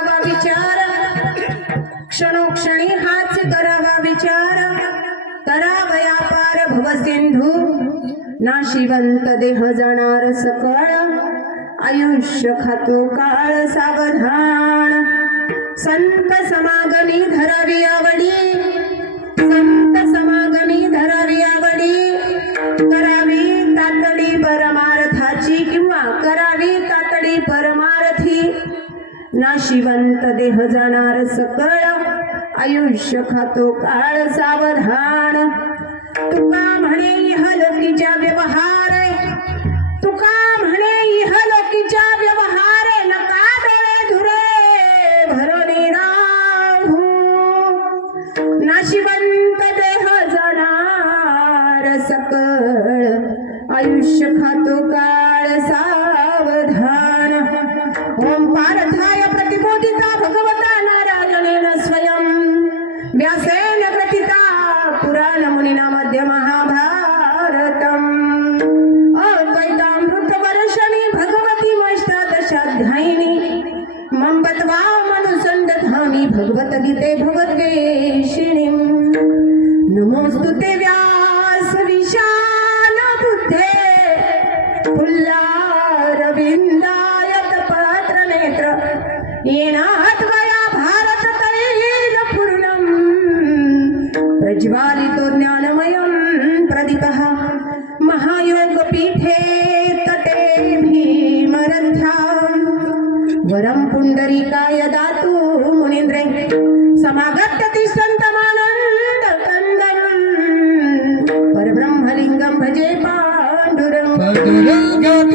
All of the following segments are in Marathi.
करावा विचार, क्षणोक्षणी हाच करावा विचार, करावया पार भवसिंधू, नाशिवंत देह जाणार सकळ, आयुष्य खातो काळ सावधान, संत समागमी धरावी आवडी, संत समागमी धरावी आवडी, करावी तातडी परमार्थाची किंवा करावी तातडी परमार्थी, नाशिवंत देह जाणार सकळ, आयुष्य खातो काळ सावधान, तुका म्हणे इहलोकीच्या व्यवहार, तुका म्हणे इहलोकीच्या व्यवहार, नका डोळे धुरे भरणे राहू, नाशिवंत देह जाणार सकळ, आयुष्य खातो काळ सावधान, ओम पार्थाय प्रतिबोधिता भगवता नारायणेन स्वयं, व्यासेन ग्रथिता पुराण मुनिना मध्ये महाभारतम, अद्वैतामृत वर्षणी भगवती अष्टादशाध्यायिनी, मंबत्वा मनुसंदधामि भगवत गीते भगवद्वेषिणी, नमोस्तुते व्यास विशाल बुद्धे, फुल्लारविंदाय तपत्र नेत्र, येना त्वया भारत तैल पूर्णं, प्रज्वालितो ज्ञानमयं प्रदीपः, महायोगपीठे तटे भीमरथ्यां, वरं पुंडरीकाय दातु मुनीन्द्रे, समागत्य तिष्ठन्तमानन्दकन्दं, परब्रह्मलिङ्गं भजे पाण्डुरङ्गं।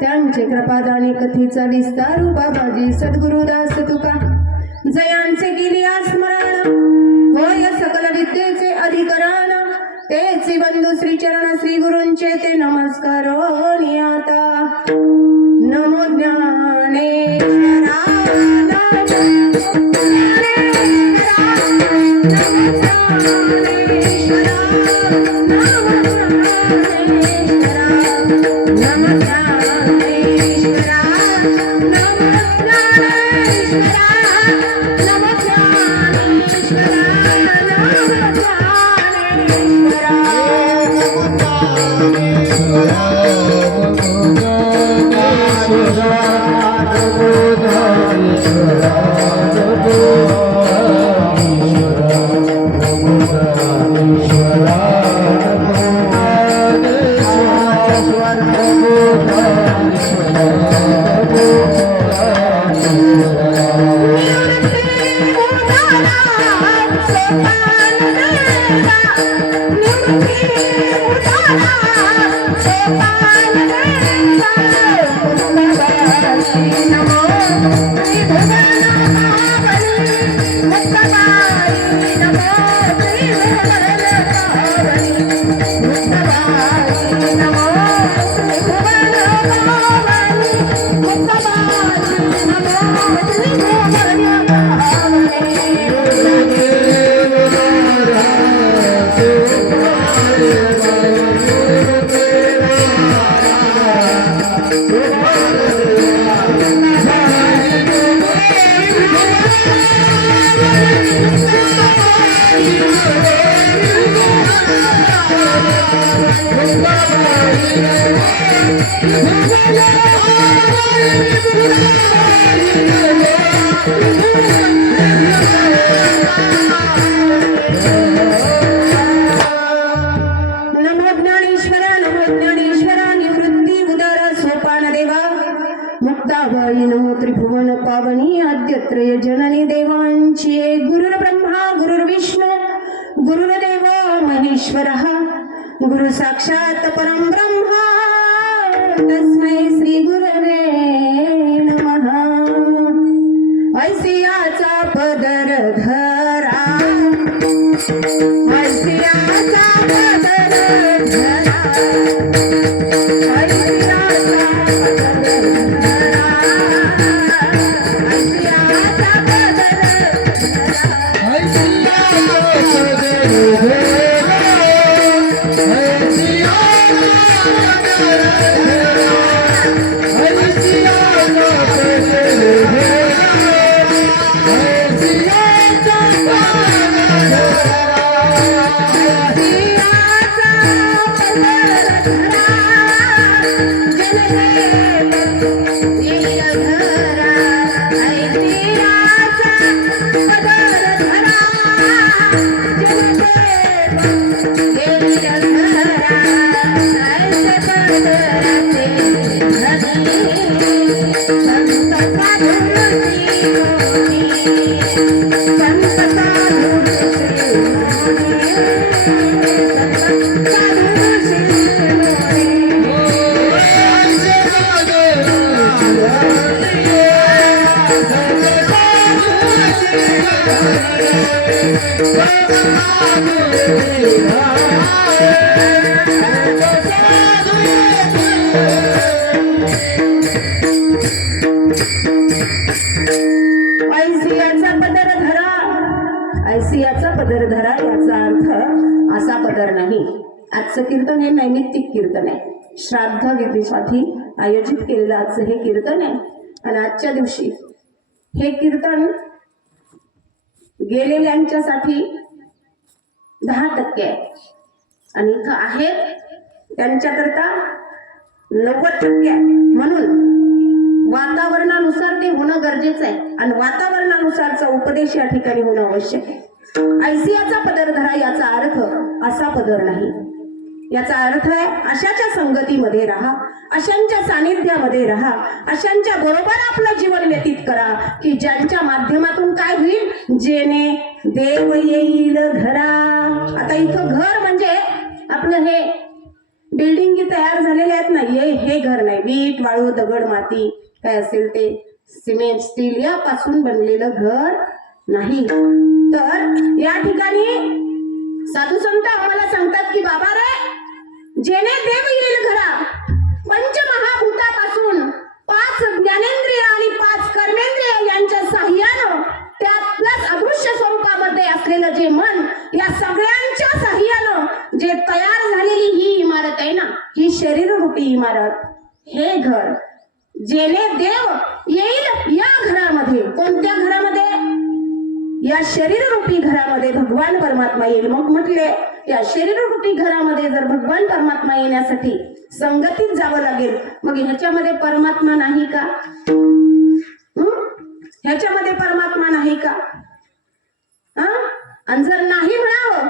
त्यांचे कृपादानी कथेचा विस्तारू बाबाजी सद्गुरुदास तुका, जयांचे केलिया स्मरण, होय सकल विद्येचे अधिकरण, तेची बंधू श्री चरण श्री गुरूंचे ते नमस्कार आता, नमो ज्ञानेश्वरा, Namo मुक्ताबाई नमो त्रिभुवन पावनी आद्यत्रय जननी देवांची गुरुर्ब्रह्मा गुरुर्विष्णू गुरुर्देव महेश्वरः गुरु साक्षात परम ब्रह्मा तस्मै श्री गुरवे नमः. ऐसियाचा पदर धरा ऐसियाचा पदर धरा ऐसियाचा पदर धरा याचा अर्थ असा पदर नाही. आजचं कीर्तन हे नैमित्तिक कीर्तन आहे. श्राद्ध विधीसाठी आयोजित केलेलं आजचं हे कीर्तन आहे. आणि आजच्या दिवशी हे कीर्तन गेलेल्यांच्यासाठी 10% आहे आणि इथं आहेत त्यांच्याकरता 90% आहे. म्हणून वातावरणानुसार ते होणं गरजेचं आहे आणि वातावरणानुसारचा उपदेश या ठिकाणी होणं आवश्यक आहे. ऐसियाचा पदर धरा याचा अर्थ असा पदर नाही. याचा अर्थ आहे अशाच्या संगतीमध्ये राहा, अशांच्या सानिध्यामध्ये राहा, अशांच्या बरोबर आपलं जीवन व्यतीत करा की ज्यांच्या माध्यमातून काय होईल, जेणे देव येईल घरा. आता इथं घर म्हणजे आपलं हे बिल्डिंगी तयार झालेले आहेत ना, हे घर नाही. वीट वाळू दगड माती काय असेल ते सिमेंट स्टील यापासून बनलेलं घर नाही. तर या ठिकाणी साधू संत आम्हाला सांगतात की बाबा रे, जेणे देव येईल घरा, पंचमहाभूतापासून 5 ज्ञानेंद्रिय आणि 5 कर्मेंद्रिय यांच्या साह्यानं त्यात प्लस अदृश्य स्वरूपामध्ये असलेलं जे मन, या सगळ्यांच्या साह्यानं जे तयार झालेली ही इमारत आहे ना, ही शरीररूपी इमारत, हे घर, जेणे देव येईल या घरामध्ये. कोणत्या घरामध्ये? या शरीररूपी घरामध्ये भगवान परमात्मा येईल. मग म्हटले या शरीररूपी घरामध्ये जर भगवान परमात्मा येण्यासाठी संगतीत जावं लागेल, मग ह्याच्यामध्ये परमात्मा नाही का? ह्याच्यामध्ये परमात्मा नाही का? आणि जर नाही म्हणावं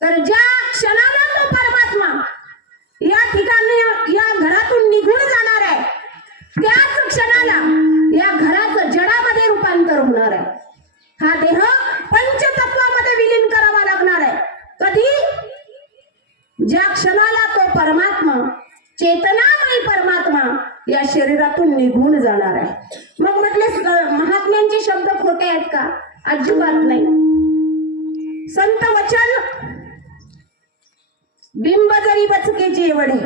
तर ज्या क्षणाला तो परमात्मा या ठिकाणी या घरातून निघून जाणार आहे, त्याच क्षणाला या घराचं जडामध्ये रूपांतर होणार आहे. हा देह पंच निघून जाणार आहे. मग म्हटले महात्म्यांचे शब्द खोटे आहेत का? अजिबात नाही. संत वचन बिंब जरी बचकेची एवढे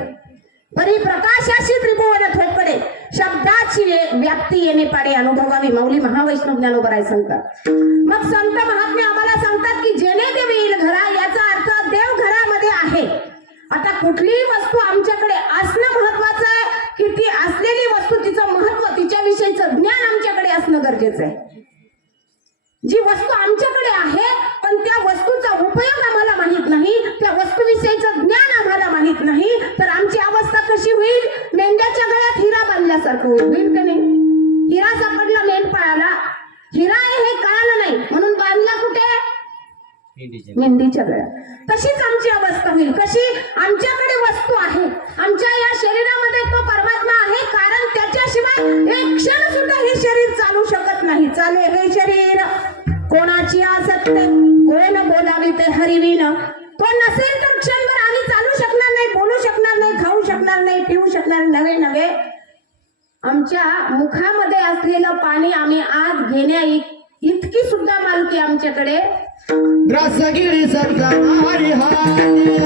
परी प्रकाशाशी त्रिभुवन थोपडे, शब्दाची व्याप्ती येणे पाडे अनुभवावी माऊली महावैष्णव ज्ञानोबराय सांगतात. मग संत महात्मे आम्हाला सांगतात की जेणे देव येईल घरा, याचा अर्थ देव घरामध्ये आहे. आता कुठलीही वस्तू आमच्याकडे असणं महत्वाचं आहे की ती असलेली वस्तू तिचं महत्व, तिच्याविषयीचं ज्ञान आमच्याकडे असणं गरजेचं आहे. जी वस्तू आमच्याकडे आहे पण त्या वस्तूचा उपयोग आम्हाला माहित नाही, त्या वस्तूविषयीचं ज्ञान आम्हाला माहित नाही, तर आमची अवस्था कशी होईल? मेंढ्याच्या गळ्यात हिरा बांधल्यासारखं होईल का नाही? हिरा सापडला मेंढपाळाला, हिरा आहे हे कळालं नाही म्हणून बांधला कुठे? मेंढीच्या गळ्यात. तशीच आमची अवस्था होईल. कशी? आमच्याकडे वस्तू आहे, आमच्या या शरीरामध्ये तो परमात्मा आहे, कारण त्याच्याशिवाय एक क्षण सुद्धा हे शरीर चालू शकत नाही. चाले हे शरीर कोणाची आसक्त, कोण बोलावी ते हरिविन. तो नसेल तर क्षणभर आम्ही चालू शकणार नाही, बोलू शकणार नाही, खाऊ शकणार नाही, पिऊ शकणार नव्हे नव्हे. आमच्या मुखामध्ये असलेलं पाणी आम्ही आत घेण्या इतकी सुद्धा मालकी आमच्याकडे रसगिरी सत्तनारी हाती,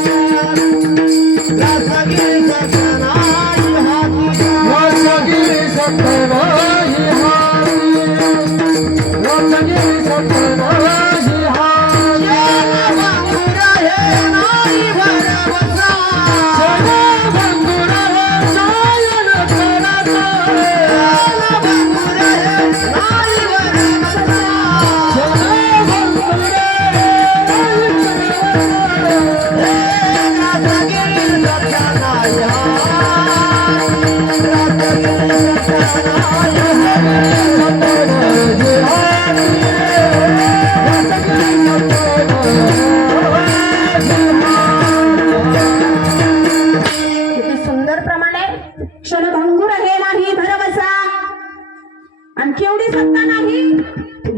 रसगिरी सत्तनारी हाती, रसगिरी सत्तनारी हाती, रसगिरी सत्तनारी हाती. बंधुरा हे नारी भरवसा, बंधुरा हे नायन करता, बंधुरा हे नारी भरवसा. सुंदर प्रमाणे क्षणभंगुर हे नाही भरवसा. आणखी एवढी सत्ता नाही.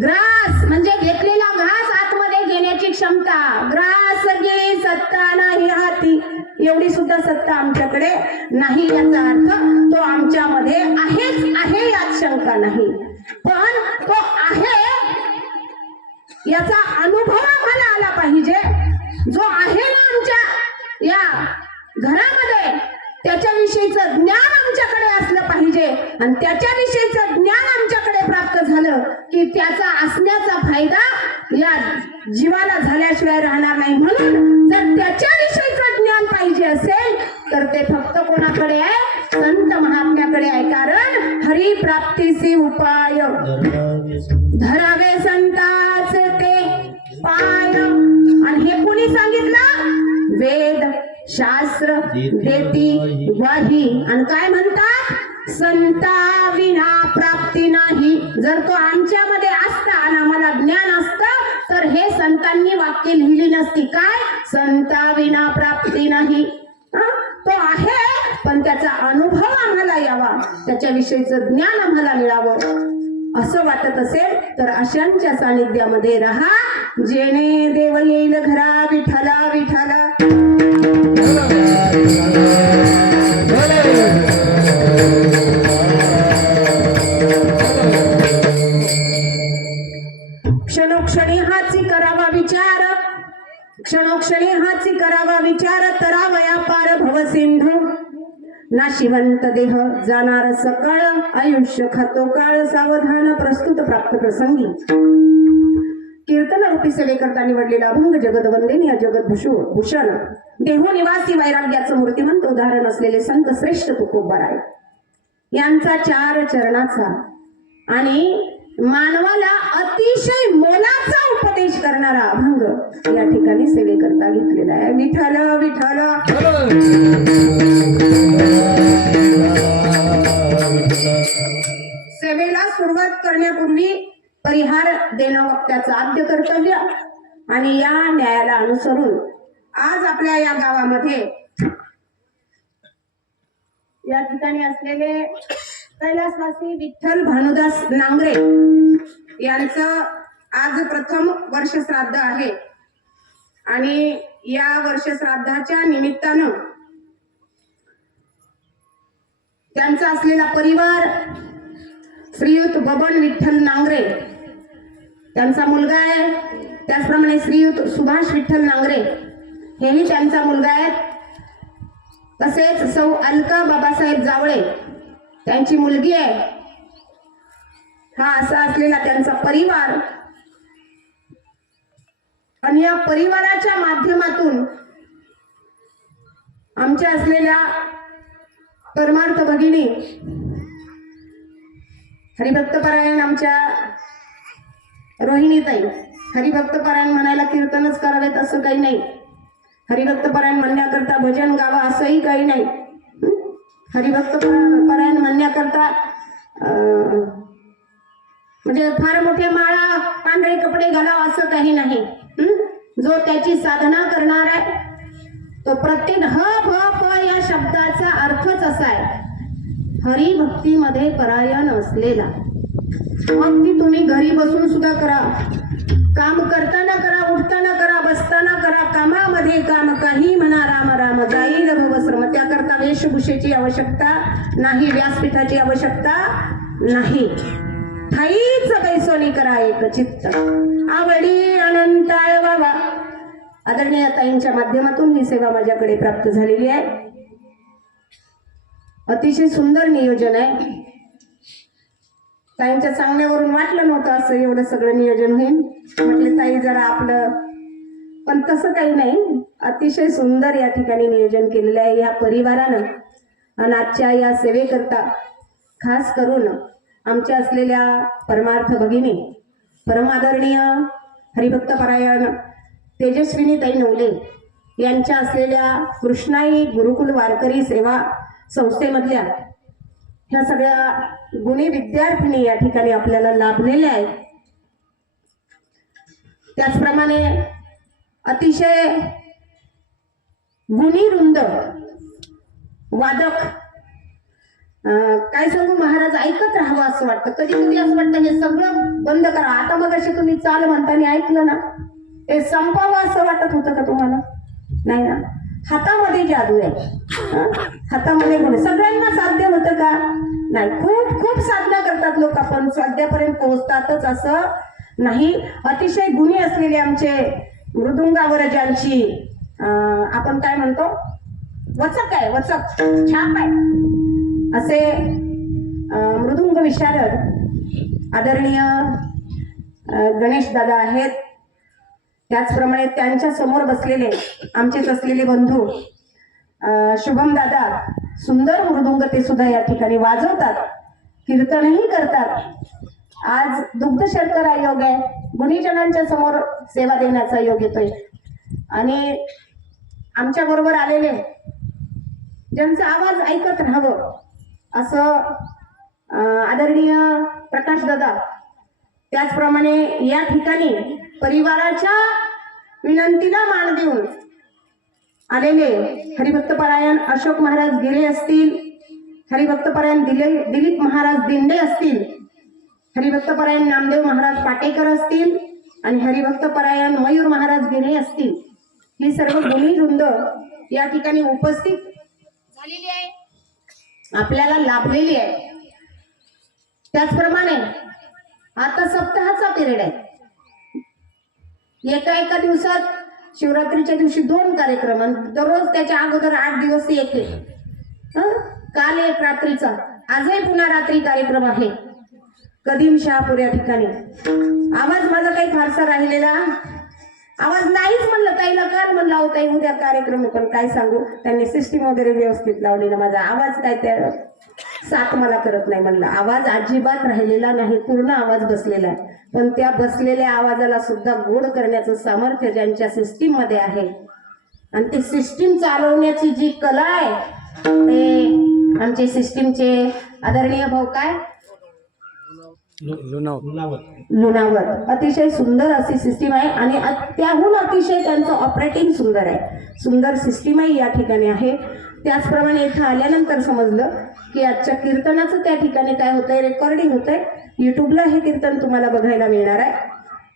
ग्रास म्हणजे घेतलेला घास आतमध्ये घेण्याची क्षमता, ग्रास गे सत्ता नाही हाती, एवढी सुद्धा सत्ता आमच्याकडे नाही. याचा अर्थ तो आमच्यामध्ये आहेच आहे, यात शंका नाही. पण तो आहे याचा अनुभव आम्हाला आला पाहिजे. जो आहे ना आमच्या या घरामध्ये, त्याच्याविषयीचं ज्ञान आमच्याकडे असलं पाहिजे. आणि त्याच्याविषयीचं ज्ञान आमच्याकडे प्राप्त झालं की त्याचा असण्याचा फायदा या जीवाला झाल्याशिवाय राहणार नाही. म्हणून जर त्याच्याविषयीचं ज्ञान पाहिजे असेल तर ते फक्त कोणाकडे आहे? संत महात्म्याकडे आहे. कारण हरी प्राप्तीसी उपाय धरावे संताच ते पाय. आणि हे कोणी सांगितलं? वेद शास्त्र देती वाही. आणि काय म्हणतात? संता विना प्राप्ती नाही. जर तो आमच्यामध्ये असता आणि आम्हाला ज्ञान असतं तर हे संतांनी वाक्य लिहिली नसती. काय? संता विना प्राप्ती नाही. तो आहे पण त्याचा अनुभव आम्हाला यावा, त्याच्याविषयीचं ज्ञान आम्हाला मिळावं असं वाटत असेल तर अशांच्या सानिध्यामध्ये राहा. जेणे देव येईल घरा, विठाला विठाला. क्षणोक्षणी हाची करावा विचार, क्षणोक्षणी हाची करावा विचार. तरावया पार भव सिंधू, नाशिवंत देह जाणार सकाळ. आयुष्य खातो काळ, सावधान प्रस्तुत प्राप्त प्रसंगी. कीर्तन रूपी सेवेकरता निवडलेला अभंग जगत वंदनीय जगत भूषण देहो निवासी वैराग्याचं मूर्तिमंत उदाहरण असलेले संत श्रेष्ठ तुकोबाराय यांचा 4 चरणाचा आणि मानवाला अतिशय मोलाचा उपदेश करणारा अभंग या ठिकाणी सेवेकरता घेतलेला आहे. विठ्ठल विठ्ठल. सेवेला सुरुवात करण्यापूर्वी परिहार देणं वक्त्याचं आद्य कर्तव्य. आणि या न्यायाला अनुसरून आज आपल्या या गावामध्ये या ठिकाणी असलेले कैलासवासी विठ्ठल भानुदास नांगरे यांचं आज प्रथम वर्ष श्राद्ध आहे. आणि या वर्ष श्राद्धाच्या निमित्तानं त्यांचा असलेला परिवार, श्रीयुत बबन विठ्ठल नांगरे त्यांचा मुलगा आहे, त्याचप्रमाणे श्रीयुत सुभाष विठ्ठल नांगरे हेही त्यांचा मुलगा आहे, तसेच सौ अलका बाबासाहेब जावळे त्यांची मुलगी आहे. हा असा असलेला त्यांचा परिवार, आणि या परिवाराच्या माध्यमातून आमच्या असलेल्या परमार्थ भगिनी हरिभक्तपरायण आमच्या रोहिणीताई, हरिभक्तपरायण म्हणायला कीर्तनच करावेत असं काही नाही, हरिभक्तपरायण म्हणण्याकरता भजन गावा असंही काही नाही. हरिभक्तपरायण म्हणण्याकरता म्हणजे फार मोठ्या माळा पांढरे कपडे घालावं असं काही नाही. जो त्याची साधना करणार आहे तो प्रत्येक ह भ प या शब्दाचा अर्थच असा आहे, हरिभक्तीमध्ये परायण असलेला. मग ती तुम्ही घरी बसून सुद्धा करा, काम करताना करा, उठताना करा, बसताना करा, कामामध्ये काम, काही म्हणा राम राम जाईल भवश्रम. त्याकरता वेशभूषेची आवश्यकता नाही, व्यासपीठाची आवश्यकता नाही. ठाईच कैसोनी करा एक चित्त, आवडी अनंताय बाबा. आदरणीय ताईंच्या माध्यमातून ही सेवा माझ्याकडे प्राप्त झालेली आहे. अतिशय सुंदर नियोजन आहे. ताईंच्या सांगण्यावरून वाटलं नव्हतं असं एवढं सगळं नियोजन होईल. म्हटले ताई जरा आपलं, पण तसं काही नाही. अतिशय सुंदर या ठिकाणी नियोजन केलेलं आहे या परिवारानं. आणि आजच्या या सेवेकरता खास करून आमच्या असलेल्या परमार्थ भगिनी परमादरणीय हरिभक्तपरायण तेजस्विनी ताई नवले यांच्या असलेल्या कृष्णाई गुरुकुल वारकरी सेवा संस्थेमधल्या ह्या सगळ्या गुणी विद्यार्थिनी या ठिकाणी आपल्याला लाभलेल्या आहेत. त्याचप्रमाणे अतिशय गुणीवृंद वादक, काय सांगू महाराज, ऐकत राहावं असं वाटतं. कधी कधी असं वाटतं हे सगळं बंद करा. आता मग अशी तुम्ही चाल म्हणताना ऐकलं ना, हे संपावं असं वाटत होतं का तुम्हाला? नाही ना. हातामध्ये जादू आहे, हातामध्ये गुण. सगळ्यांना साध्य होतं का? नाही. खूप खूप साधना करतात लोक, पण साध्यापर्यंत पोहोचतातच असं नाही. अतिशय गुणी असलेले आमचे मृदुंगावर ज्यांची आपण काय म्हणतो, वचक आहे, वचक छाप आहे, असे मृदुंग विशारद आदरणीय गणेश दादा आहेत. त्याचप्रमाणे त्यांच्या समोर बसलेले आमचेच असलेले बंधू शुभम दादा, सुंदर मृदुंग ते सुद्धा या ठिकाणी वाजवतात, कीर्तनही करतात. आज दुग्ध शर्करा योग आहे, गुणीजनांच्या समोर सेवा देण्याचा योग येतोय. आणि आमच्या बरोबर आलेले ज्यांचा आवाज ऐकत राहावं असं आदरणीय प्रकाश दादा, त्याचप्रमाणे या ठिकाणी परिवाराच्या विनंतीला मान देऊन आलेले हरिभक्तपरायण अशोक महाराज गिरे असतील, हरिभक्तपरायण दिलीप महाराज दिंडे असतील, हरिभक्तपरायण नामदेव महाराज पाटेकर असतील आणि हरिभक्तपरायण मयूर महाराज गिरे असतील. ही सर्व गुणीवृंद या ठिकाणी उपस्थित झालेली आहे, आपल्याला लाभलेली आहे. त्याचप्रमाणे आता सप्ताहाचा पिरियड आहे. एका दिवसात शिवरात्रीच्या दिवशी 2 कार्यक्रम, दररोज त्याच्या अगोदर 8 दिवस एक. काल एक रात्रीचा, आजही पुन्हा रात्री कार्यक्रम आहे कदीम शहापूर या ठिकाणी. आवाज माझा काही फारसा राहिलेला आवाज नाहीच. म्हणलं ताईला काल म्हणलं अहो ताई उद्या कार्यक्रम आहे, पण काय सांगू त्यांनी सिस्टीम वगैरे व्यवस्थित लावली ना, माझा आवाज काय त्या साथ मला करत नाही. म्हणलं आवाज अजिबात राहिलेला नाही, पूर्ण आवाज बसलेला आहे. पण त्या बसलेल्या आवाजाला सुद्धा गोड करण्याचं सामर्थ्य ज्यांच्या सिस्टीम मध्ये आहे आणि ती सिस्टीम चालवण्याची जी कला आहे ते आमचे सिस्टीमचे आदरणीय भाऊ काय लुणावत, अतिशय सुंदर अशी सिस्टीम आहे. आणि त्याहून अतिशय त्यांचं ऑपरेटिंग सुंदर आहे, सुंदर सिस्टीमही या ठिकाणी आहे. त्याचप्रमाणे इथं आल्यानंतर समजलं की आजच्या कीर्तनाचं त्या ठिकाणी काय होतंय, रेकॉर्डिंग होतंय. युट्यूबला हे कीर्तन तुम्हाला बघायला मिळणार आहे.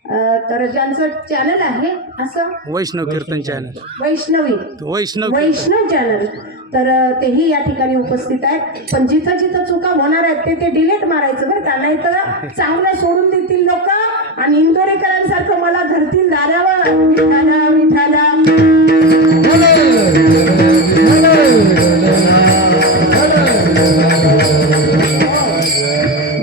तर ज्यांचं चॅनल आहे असं वैष्णव कीर्तन चॅनल वैष्णवी वैष्णव चॅनल, तर तेही या ठिकाणी उपस्थित आहेत. पण जिथं जिथं चुका होणार आहेत ते डिलीट मारायचं बरं का, नाही तर चांगलं सोडून देतील लोक आणि इंदोरीकरांसारखं मला धरतील दारावर. विठाला विठाला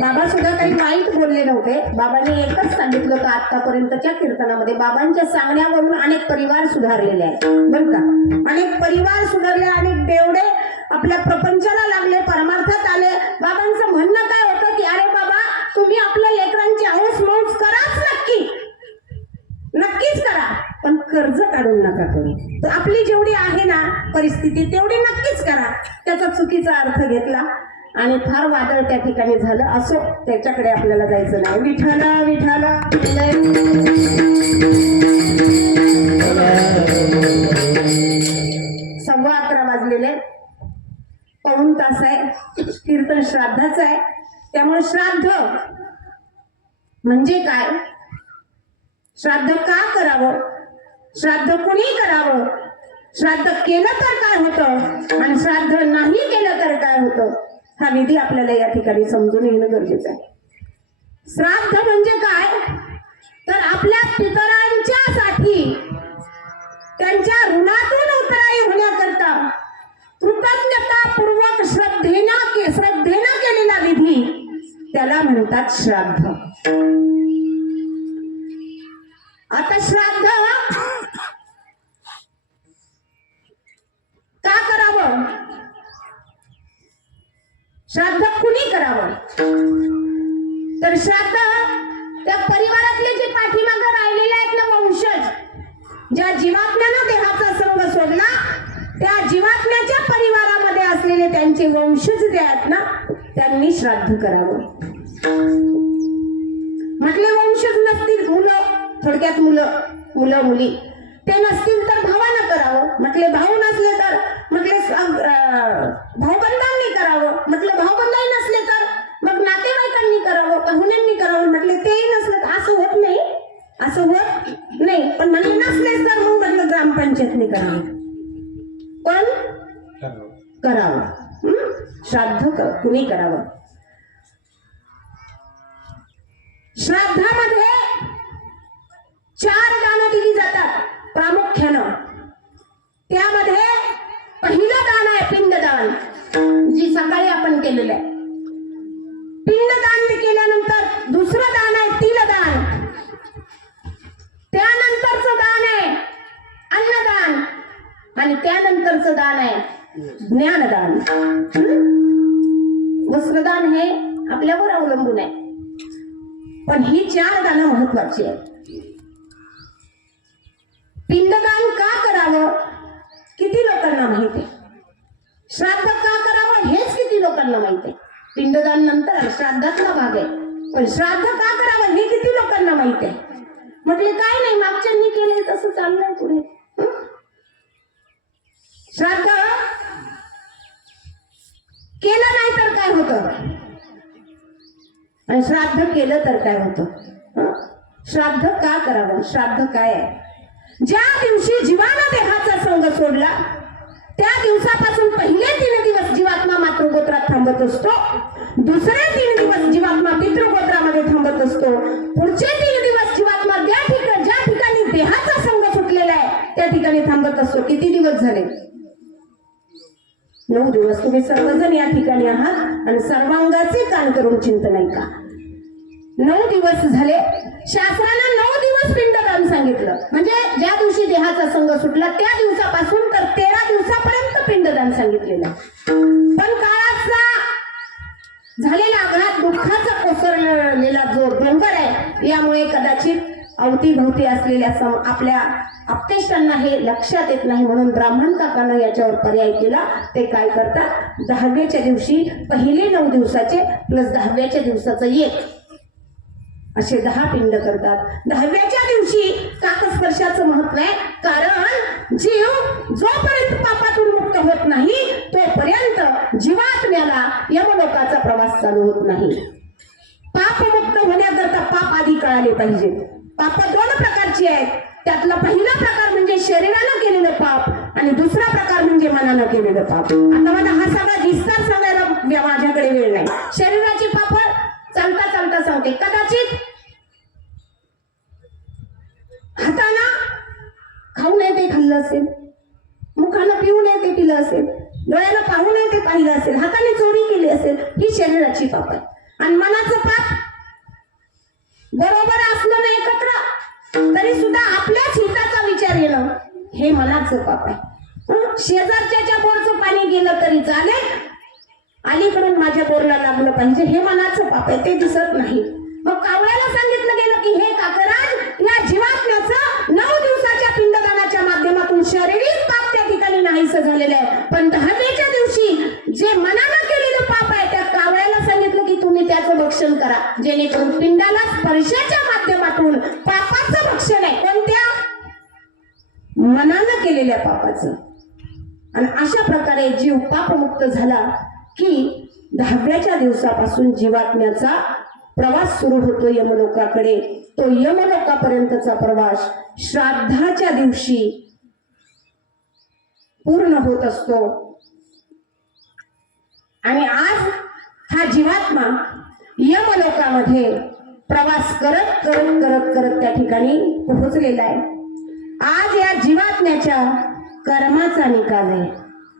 बाबा सुद्धा काही वाईट बोलले नव्हते. बाबांनी एकच सांगितलं होतं आतापर्यंतच्या कीर्तनामध्ये, बाबांच्या सांगण्यावरून अनेक परिवार सुधारलेले आहेत बरं का. अनेक परिवार सुधारले, अनेक बेवडे आपल्या प्रपंचाला लागले, परमार्थात आले. बाबांचं म्हणणं काय होतं की अरे बाबा, तुम्ही आपल्या लेकरांची हौस मौज कराच नक्कीच करा, पण कर्ज काढून नका करू. तर आपली जेवढी आहे ना परिस्थिती तेवढी नक्कीच करा. त्याचा चुकीचा अर्थ घेतला आणि फार वादळ त्या ठिकाणी झालं. असो, त्याच्याकडे आपल्याला जायचं नाही. विठाला विठाला 11:15 वाजलेले, पाऊण तास आहे. कीर्तन श्राद्धाचं आहे, त्यामुळे श्राद्ध म्हणजे काय, श्राद्ध का करावं, श्राद्ध कुणी करावं, श्राद्ध केलं तर काय होतं आणि श्राद्ध नाही केलं तर काय होतं, हा विधी आपल्याला या ठिकाणी समजून येणं गरजेचं आहे. श्राद्ध म्हणजे काय, तर आपल्या पितरांच्यासाठी त्यांच्या ऋणातून उतराई होण्याकरता कृतज्ञतापूर्वक श्रद्धेनं केलेला विधी, त्याला म्हणतात श्राद्ध. आता श्राद्ध का करावं, श्राद्ध कुणी करावं, तर श्राद्ध त्या परिवारातले जे पाठीमागं राहिलेले आहेत ना वंशज, ज्या जीवात्म्यानं देहाचा संग सोडला, त्या जीवात्म्याच्या परिवारामध्ये असलेले त्यांचे वंशज जे आहेत ना, त्यांनी श्राद्ध करावं. म्हटले वंशज नसतील, मुलं, थोडक्यात मुलं मुली ते नसतील तर भावानं करावं. म्हटले भाऊ नसले तर, म्हटले भाऊबंधांनी करावं. म्हटलं भाऊबंधाही नसले तर मग नातेवाईकांनी करावं, पाहुण्यांनी करावं. म्हटले तेही नसलं तर असं होत नाही. पण म्हणजे नसलेच तर मग म्हटलं ग्रामपंचायतनी करावं, पण करावं. श्राद्ध कुणी करावं. श्राद्धामध्ये 4 दानं दिली जातात प्रामुख्यानं. त्यामध्ये पहिलं दान आहे पिंडदान, जी सकाळी आपण केलेलं आहे. पिंडदान केल्यानंतर दुसरं दान आहे तिलदान, त्यानंतरचं दान आहे अन्नदान आणि त्यानंतरचं दान आहे ज्ञानदान. वस्त्रदान हे आपल्यावर अवलंबून आहे, पण ही 4 दानं महत्वाची आहेत. पिंडदान का करावं किती लोकांना माहिती आहे, श्राद्ध का करावं हेच किती लोकांना माहिती आहे. पिंडदान नंतर श्राद्धातला भाग आहे, पण श्राद्ध का करावं हे किती लोकांना माहिती आहे. म्हटले काय नाही, मागच्यांनी केलंय तसं चाललंय पुढे. श्राद्ध केलं नाही तर काय होतं आणि श्राद्ध केलं तर काय होतं. श्राद्ध का करावं, श्राद्ध काय आहे. ज्या दिवशी जीवानं देहाचा संग सोडला त्या दिवसापासून पहिले 3 दिवस जीवात्मा मातृगोत्रात थांबत असतो, दुसरे 3 दिवस जीवात्मा पितृगोत्रामध्ये थांबत असतो, पुढचे 3 दिवस जीवात्मा ज्या ठिकाणी देहाचा संग सुटलेला आहे त्या ठिकाणी थांबत असतो. किती दिवस झाले, 9 दिवस. तुम्ही सर्वजण या ठिकाणी आहात आणि सर्वांगाचे कान करून चिंतन आहे का. 9 दिवस झाले. शास्त्रानं 9 दिवस पिंडदान सांगितलं, म्हणजे ज्या दिवशी देहाचा संग सुटला त्या दिवसापासून तर 13 दिवसापर्यंत पिंडदान सांगितलेलं. पण काळाचा झालेला आघात, दुःखाचा कोसळलेला जो डोंगर आहे, यामुळे कदाचित अवतीभवती असलेल्या आपल्या आपतेष्टांना हे लक्षात येत नाही, म्हणून ब्राह्मण काकानं याच्यावर पर्याय केला. ते काय करतात, 10व्याच्या दिवशी पहिले 9 दिवसाचे प्लस 10व्याच्या दिवसाचं 1 असे 10 पिंड करतात. 10व्याच्या दिवशी काकस्पर्शाचं महत्व आहे, कारण जीव जोपर्यंत पापातून मुक्त होत नाही तोपर्यंत जीवात्म्याला यमलोकाचा प्रवास चालू होत नाही. पापमुक्त होण्याकरता पाप आधी कळाले पाहिजे. पाप दोन प्रकारची आहेत. त्यातला पहिला प्रकार म्हणजे शरीरानं केलेलं पाप आणि दुसरा प्रकार म्हणजे मनानं केलेलं पाप. आता मला हा सगळा विस्तार सांगायला माझ्याकडे वेळ नाही. शरीराची पाप चालता चालता सांगते. कदाचित हाताना खाऊ नये ते खाल्लं असेल, मुखानं पिऊ नये ते पिलं असेल, डोळ्यानं पाहू नये ते पाहिलं असेल, हाताने चोरी केली असेल, ही शरीराची पाप आहे. आणि मनाचं पाप बरोबर असलं ना एकत्र तरी सुद्धा आपल्याच हिताचा विचार येणं हे मनाचं पाप आहे. शेजारच्या बोरचं पाणी गेलं तरी चालेल, अलीकडून माझ्या बोरला लागलं पाहिजे हे मनाचं पाप आहे. ते दिसत नाही. मग कावळ्याला सांगितलं गेलं की हे काकराज, या जीवात्म्याचं 9 दिवसाच्या पिंडदानाच्या माध्यमातून शारीरिक पाप त्या ठिकाणी नाहीसं झालेलं आहे, पण 10व्या दिवशी जे मनानं केलेलं पाप आहे त्या कावळ्याला सांगितलं की तुम्ही त्याचं भक्षण करा, जेणेकरून पिंडाला स्पर्शाच्या माध्यमातून पापाचं भक्षण आहे. कोणत्या? मनानं केलेल्या पापाचं. आणि अशा प्रकारे जीव पापमुक्त झाला की 10व्या दिवसापासून जीवात्म्याचा प्रवास सुरू होतो यमलोकाकडे. तो यमलोकापर्यंतचा प्रवास श्राद्धाच्या दिवशी पूर्ण होत असतो. आणि आज हा जीवात्मा यमलोकामध्ये प्रवास करत करत करत करत त्या ठिकाणी पोहोचलेला आहे. आज या जीवात्म्याच्या कर्माचा निकाल आहे.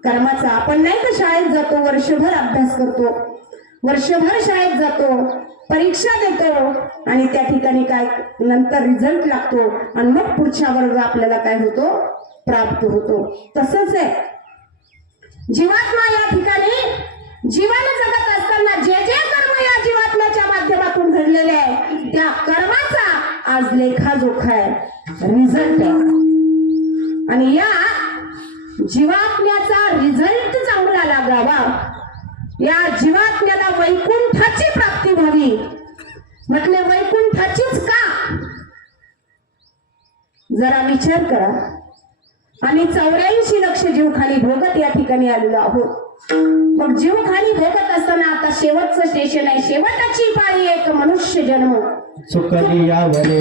कर्माचा आपण नाही तर शाळेत जातो, वर्षभर अभ्यास करतो, वर्षभर शाळेत जातो, परीक्षा देतो आणि त्या ठिकाणी काय नंतर रिझल्ट लागतो आणि मग पुढच्या वर्ग आपल्याला काय होतो? प्राप्त होतो. तसंच आहे जीवात्मा या ठिकाणी जीवाला जगत असताना जे जे कर्म या जीवात्म्याच्या माध्यमातून घडलेले आहे त्या कर्माचा आज लेखाजोखा आहे, रिझल्ट आहे. आणि या जीवात्म्याचा रिझल्ट चांगला लागावा, या जीवात्म्याला वैकुंठाची प्राप्ती व्हावी. म्हटले वैकुंठाचीच का? जरा विचार करा. आणि 84 लक्ष जीव खाली भोगत या ठिकाणी आलेलो आहोत. मग जीव खाली भोगत असताना आता शेवटचं स्टेशन आहे. शेवटाची पाळी एक मनुष्य जन्म. सुकली यावरे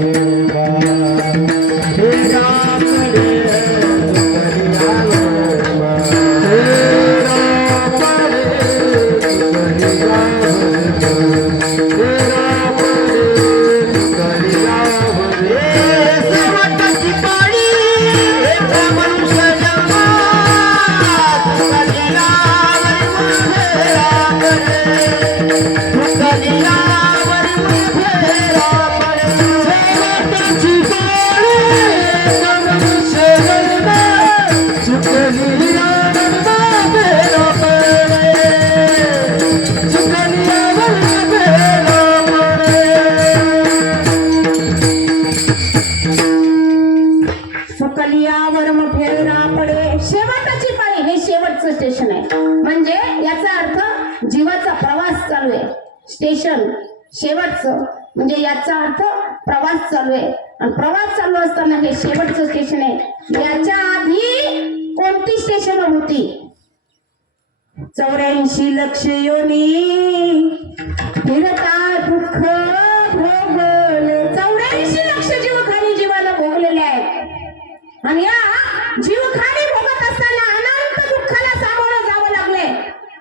हे राम रे, शेवटाची पाळी हे शेवटचं स्टेशन आहे. म्हणजे याचा अर्थ जीवाचा प्रवास चालू आहे. स्टेशन शेवटचं म्हणजे याचा अर्थ प्रवास चालू आहे. आणि प्रवास चालू असताना हे शेवटचं स्टेशन आहे. याच्या आधी कोणती स्टेशन होती? 84 लक्ष योनी फिरता दुःख भोगले. 84 लक्ष जीव खाली जीवाला भोगलेले आहेत. आणि या जीव खाली भोगत असताना अनंत दुःखाला सामोरं जावं लागले.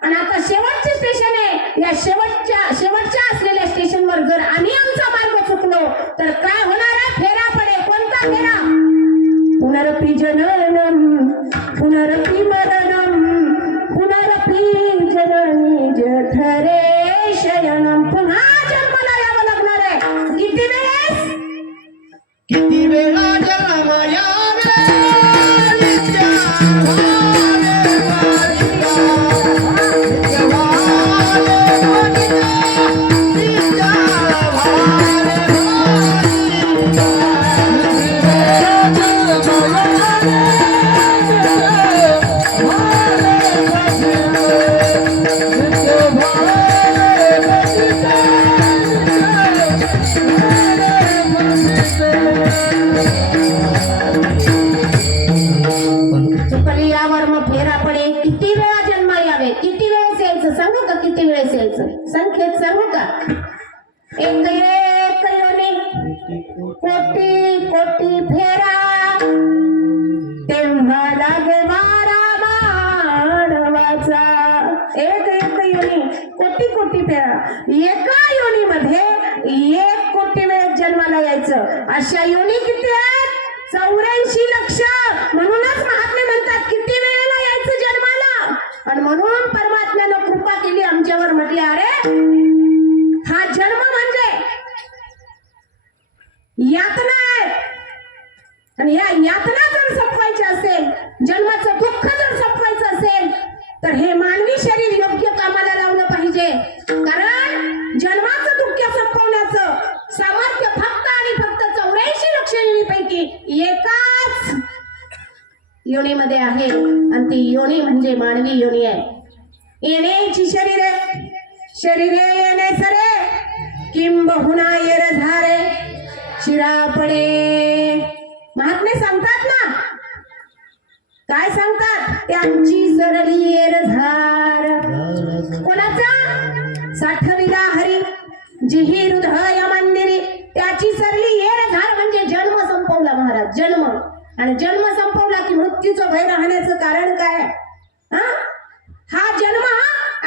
आणि आता शेवटचे स्टेशन आहे. या शेवटच्या असलेल्या स्टेशनवर जर आम्ही आमचा मार्ग चुकलो तर काय होणार आहे? फेरा पडे. कोणता फेरा? पुनरपि जननम पुनरपि मरणम पुनरपि जननी जठरे शयनम. पुन्हा जन्माला यावं लागणार आहे. किती वेळेस? किती वेळा जन्म यावे Thank you. एका योनीमध्ये 1,00,00,000 वेळेस जन्माला यायचं. अशा योनी किती आहेत? 84 लक्ष. म्हणूनच महात्मे म्हणतात किती वेळेला यायचं जन्माला. आणि म्हणून परमात्म्यानं कृपा केली आमच्यावर. म्हटले अरे हा जन्म म्हणजे यातना आहे. आणि या यातना जर संपवायची असेल, जन्माचं दुःख जर संपवायचं असेल, तर हे मानवी शरीर योग्य कामाला लावलं पाहिजे. कारण जन्माचं दुःख संपवण्याचं सामर्थ्य फक्त आणि फक्त 84 लक्ष योनीपैकी एकाच योनीमध्ये आहे. आणि ती योनी म्हणजे मानवी योनी आहे. येण्याची शरीरे शरीरे येणे सरे किंबहुना येर झारे शिरापणे. महात्मे सांगतात ना, काय सांगतात? त्यांची सरली येर झार. कोणाचा? साठविला हरी जिही हृदय मंदिरी. त्याची सरली येर झार म्हणजे जन्म संपवला महाराज. जन्म. आणि जन्म संपवला की मृत्यूचं भय राहण्याचं कारण काय? हा जन्म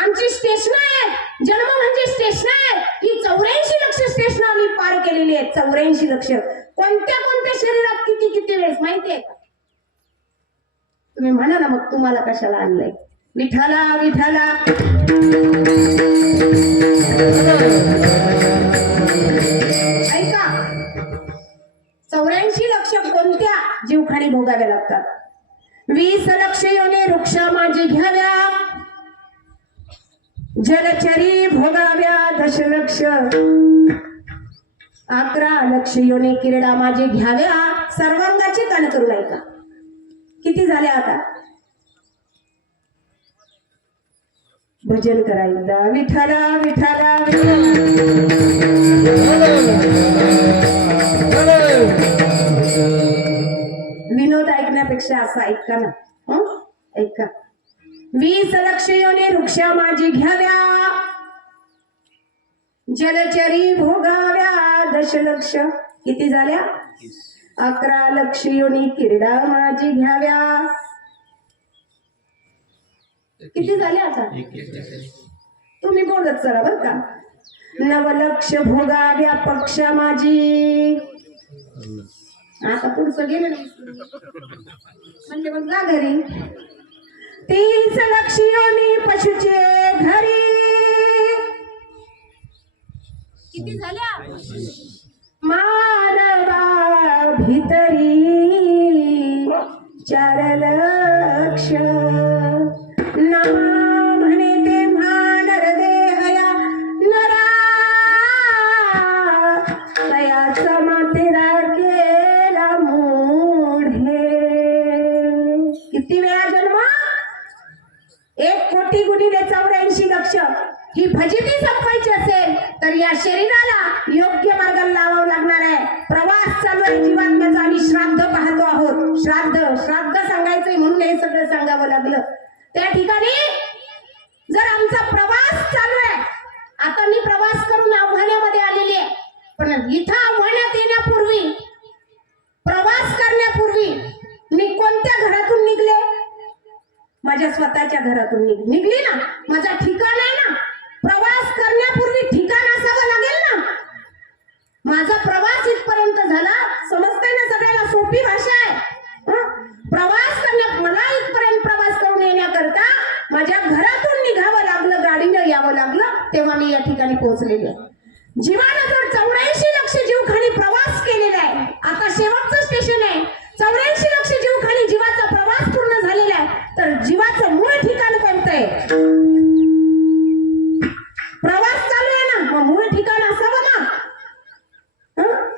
आमची स्टेशन आहे. जन्म म्हणजे स्टेशन आहे. ही 84 लक्ष स्टेशन आम्ही पार केलेली आहेत. 84 लक्ष. कोणत्या कोणत्या शरीरात किती किती वेळेस माहितीये का? तुम्ही म्हणा ना मग तुम्हाला कशाला आणलंय? विठाला विठाला. ऐका, 84 लक्ष कोणत्या जीवखाणी भोगाव्या लागतात? 20 लक्ष योने वृक्ष माझी घ्याव्या, जलचरी भोगाव्या 10 लक्ष, 11 लक्ष योने किरडा माझे घ्याव्या. सर्वांगाची कान करू ऐका. किती झाले आता? भजन करायचं. विठाला विठाला. विनोद ऐकण्यापेक्षा असं ऐका ना. ऐका. 20 लक्ष योने वृक्ष माझी घ्याव्या, जलचरी भोगाव्या 10 लक्ष. किती झाल्या? 11 लक्ष योनी किरडा माझी घ्याव्या. किती झाल्या आता? तुम्ही बोलत चला बर का. 9 लक्ष भोगाव्या पक्ष माझी. आता पुढचं गेलं नाही म्हणजे मग जा घरी. 30 लक्ष योनी पशुचे घरी. किती झाल्या? मानवा भितरी 4 लक्ष. नमा म्हणे तेव्हा नरदेहया नरा, तयाचा मातेरा केला मूढे. किती वेळा जन्म? 1,00,00,000 लक्ष. ही फजिती संपवायची असेल तर या शरीराला योग्य मार्गाला लावावं लागणार आहे. प्रवास चालू आहे जीवात्म्याचा. आम्ही श्राद्ध पाहतो आहोत. श्राद्ध सांगायचंय म्हणून हे सगळं सांगावं लागलं. त्या ठिकाणी जर आमचा प्रवास चालू आहे, आता मी प्रवास करून आव्हानामध्ये आलेली आहे, पण इथं आव्हानात येण्यापूर्वी, प्रवास करण्यापूर्वी मी कोणत्या घरातून निघले? माझ्या स्वतःच्या घरातून निघली ना. माझा ठिकाण आहे ना. प्रवास करण्यापूर्वी ठिकाण असावं लागेल ना. माझा प्रवास इथपर्यंत झाला. समजतंय ना सगळ्याला? सोपी भाषा आहे. प्रवास करण्या मला इथपर्यंत प्रवास करून येण्याकरता माझ्या घरातून निघावं लागलं, गाडीनं यावं लागलं, तेव्हा मी या ठिकाणी पोहोचलेले. जीवानं जर 84 लक्ष जीवखाणी प्रवास केलेला आहे. आता शेवटचं स्टेशन आहे. 84 लक्ष जीवखाणी जीवाचा प्रवास पूर्ण झालेला आहे. तर जीवाचं मूळ ठिकाण कोणतं आहे? प्रवास चालू आहे ना, मग मूळ ठिकाण असावं ना.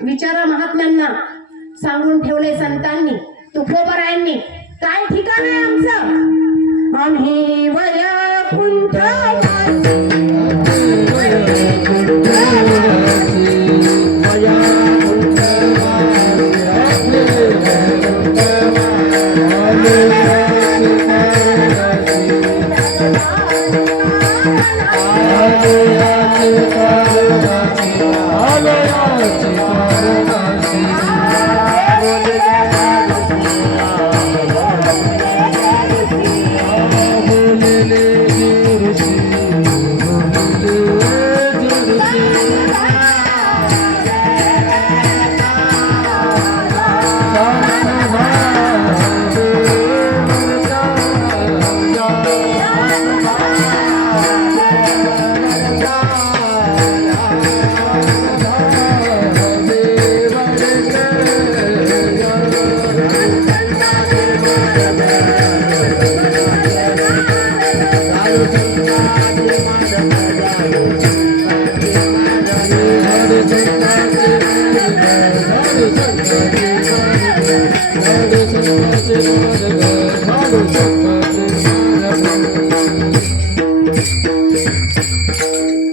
विचारा महात्म्यांना, सांगून ठेवले संतांनी, तुकोबरायांनी, काय ठिकाण आहे आमचं? आम्ही वैकुंठ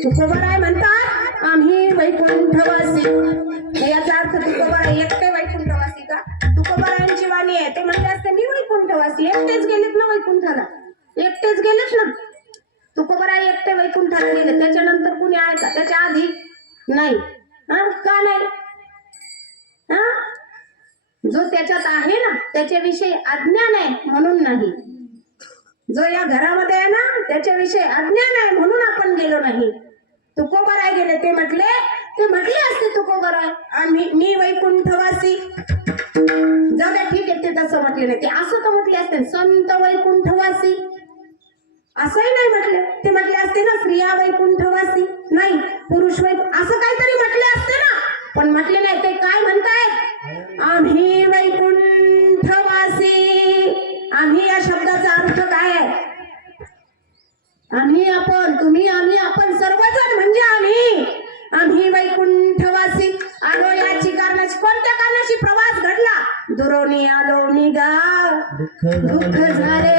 तुकोबराय म्हणतात आम्ही वैकुंठवासी. हे याचा अर्थ तुकोबराय एकटे वैकुंठवासी का? तुकोबरायांची वाणी आहे, ते म्हणले असते मी वैकुंठवासी. एकटेच गेलेत ना वैकुंठाला, एकटेच गेलेत ना. तुकोबराय एकटे वैकुंठाला गेले, त्याच्यानंतर कुणी आहे का? त्याच्या आधी नाही. का नाही? जो त्याच्यात आहे ना त्याच्याविषयी अज्ञान आहे म्हणून नाही. जो या घरामध्ये आहे ना त्याच्याविषयी अज्ञान आहे म्हणून आपण गेलो नाही. तुकोबराय गेले, ते म्हटले असते तुकोबराय मी वैकुंठवासी. जाऊ द्या, ठीक आहे, ते तसं म्हटले नाही, ते असं तर म्हटले असते संत वैकुंठवासी. असंही नाही म्हटले, ते म्हटले असते ना स्त्रिया वैकुंठवासी, नाही पुरुष असं काहीतरी म्हटले असते ना, पण म्हटले नाही. ते काय म्हणतायत? आम्ही वैकुंठवासी. आम्ही या शब्दाचा अर्थ काय आहे? आम्ही, आपण, तुम्ही, आम्ही, आपण, सर्वजण म्हणजे आम्ही वैकुंठवासी आलो. याची कारणाची, कोणत्या कारणाची प्रवास घडला? दुरोणी आलो निगा, दुःख झाले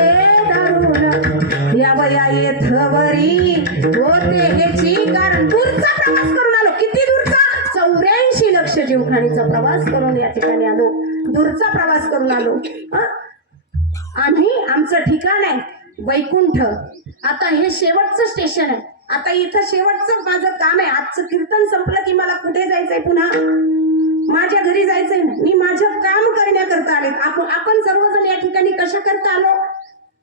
दारुण यावया येथवरी होते हेची कारण. दूरचा प्रवास करून आलो. किती दूरचा? 84 लक्ष जीवखाणीचा प्रवास करून या ठिकाणी आलो. दूरचा प्रवास करून आलो. आम्ही, आमचं ठिकाण आहे वैकुंठ. आता हे शेवटचं स्टेशन आहे. आता इथं शेवटचं माझं काम आहे. आजचं कीर्तन संपलं की मला कुठे जायचंय? पुन्हा माझ्या घरी जायचंय. मी माझं काम करण्याकरता आले. आपण सर्वजण या ठिकाणी कशा करता आलो?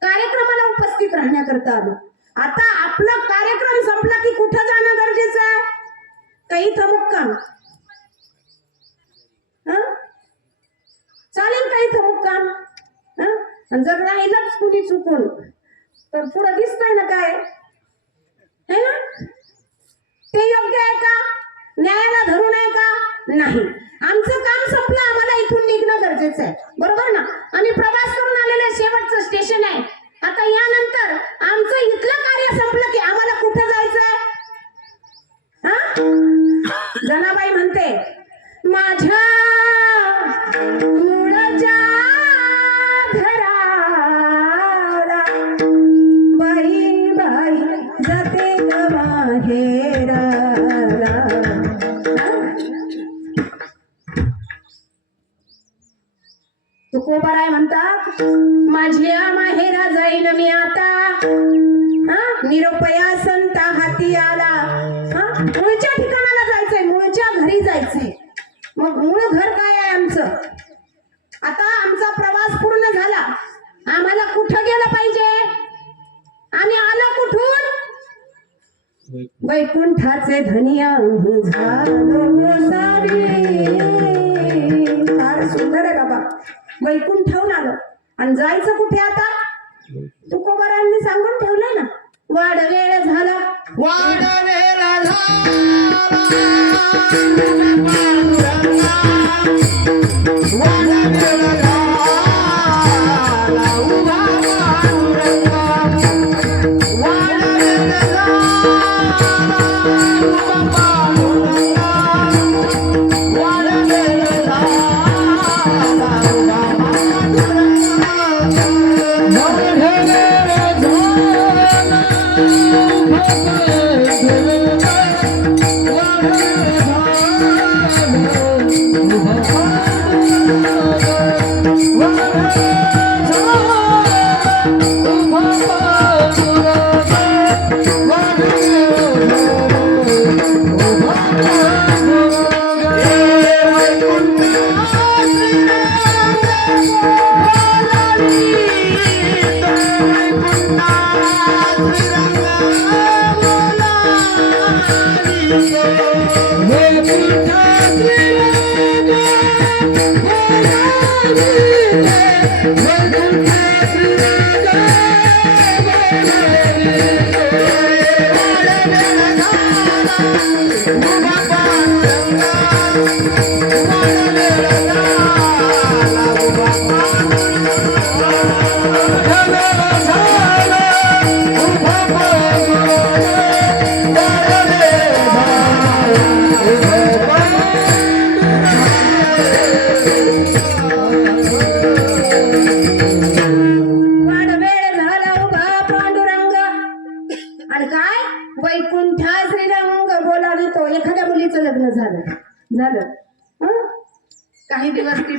कार्यक्रमाला उपस्थित राहण्याकरता आलो. आता आपला कार्यक्रम संपला की कुठं जाणं गरजेचं आहे? काही इथं मुक्काम चालेल, काही इथं मुक्काम. जर राहिलंच कुणी चुकून तर पुढं दिसतंय ना काय है ना, ते योग्य आहे का? न्यायाला धरून आहे का? नाही. आमचं काम संपलं, आम्हाला इथून निघणं गरजेचं आहे, बरोबर ना? आम्ही प्रवास करून आलेलं शेवटचं स्टेशन आहे. आता यानंतर आमचं इथलं कार्य संपलं की आम्हाला कुठं जायचंय? जनाबाई म्हणते माझ्या मुळच्या घराला बाई बाई जाते माहेराला. तुकोबराय म्हणतात माझ्या माहेरा जाईन मी आता. निरोपया संत हाती आला. मूळच्या ठिकाणाला जायचंय, मूळच्या घरी जायचंय. मग मूळ घर काय आहे आमचं? आता आमचा प्रवास पूर्ण झाला, आम्हाला कुठं गेलं पाहिजे? आम्ही आलो कुठून? वैकुंठाचे धनिया झालो सारे. फार सुंदर आहे बाबा. वैकुंठाहून आलो आणि जायचं कुठे आता? तुकोबरायांनी सांगून ठेवलंय ना, वाड वेळ झाला, वाड वेळ झाला,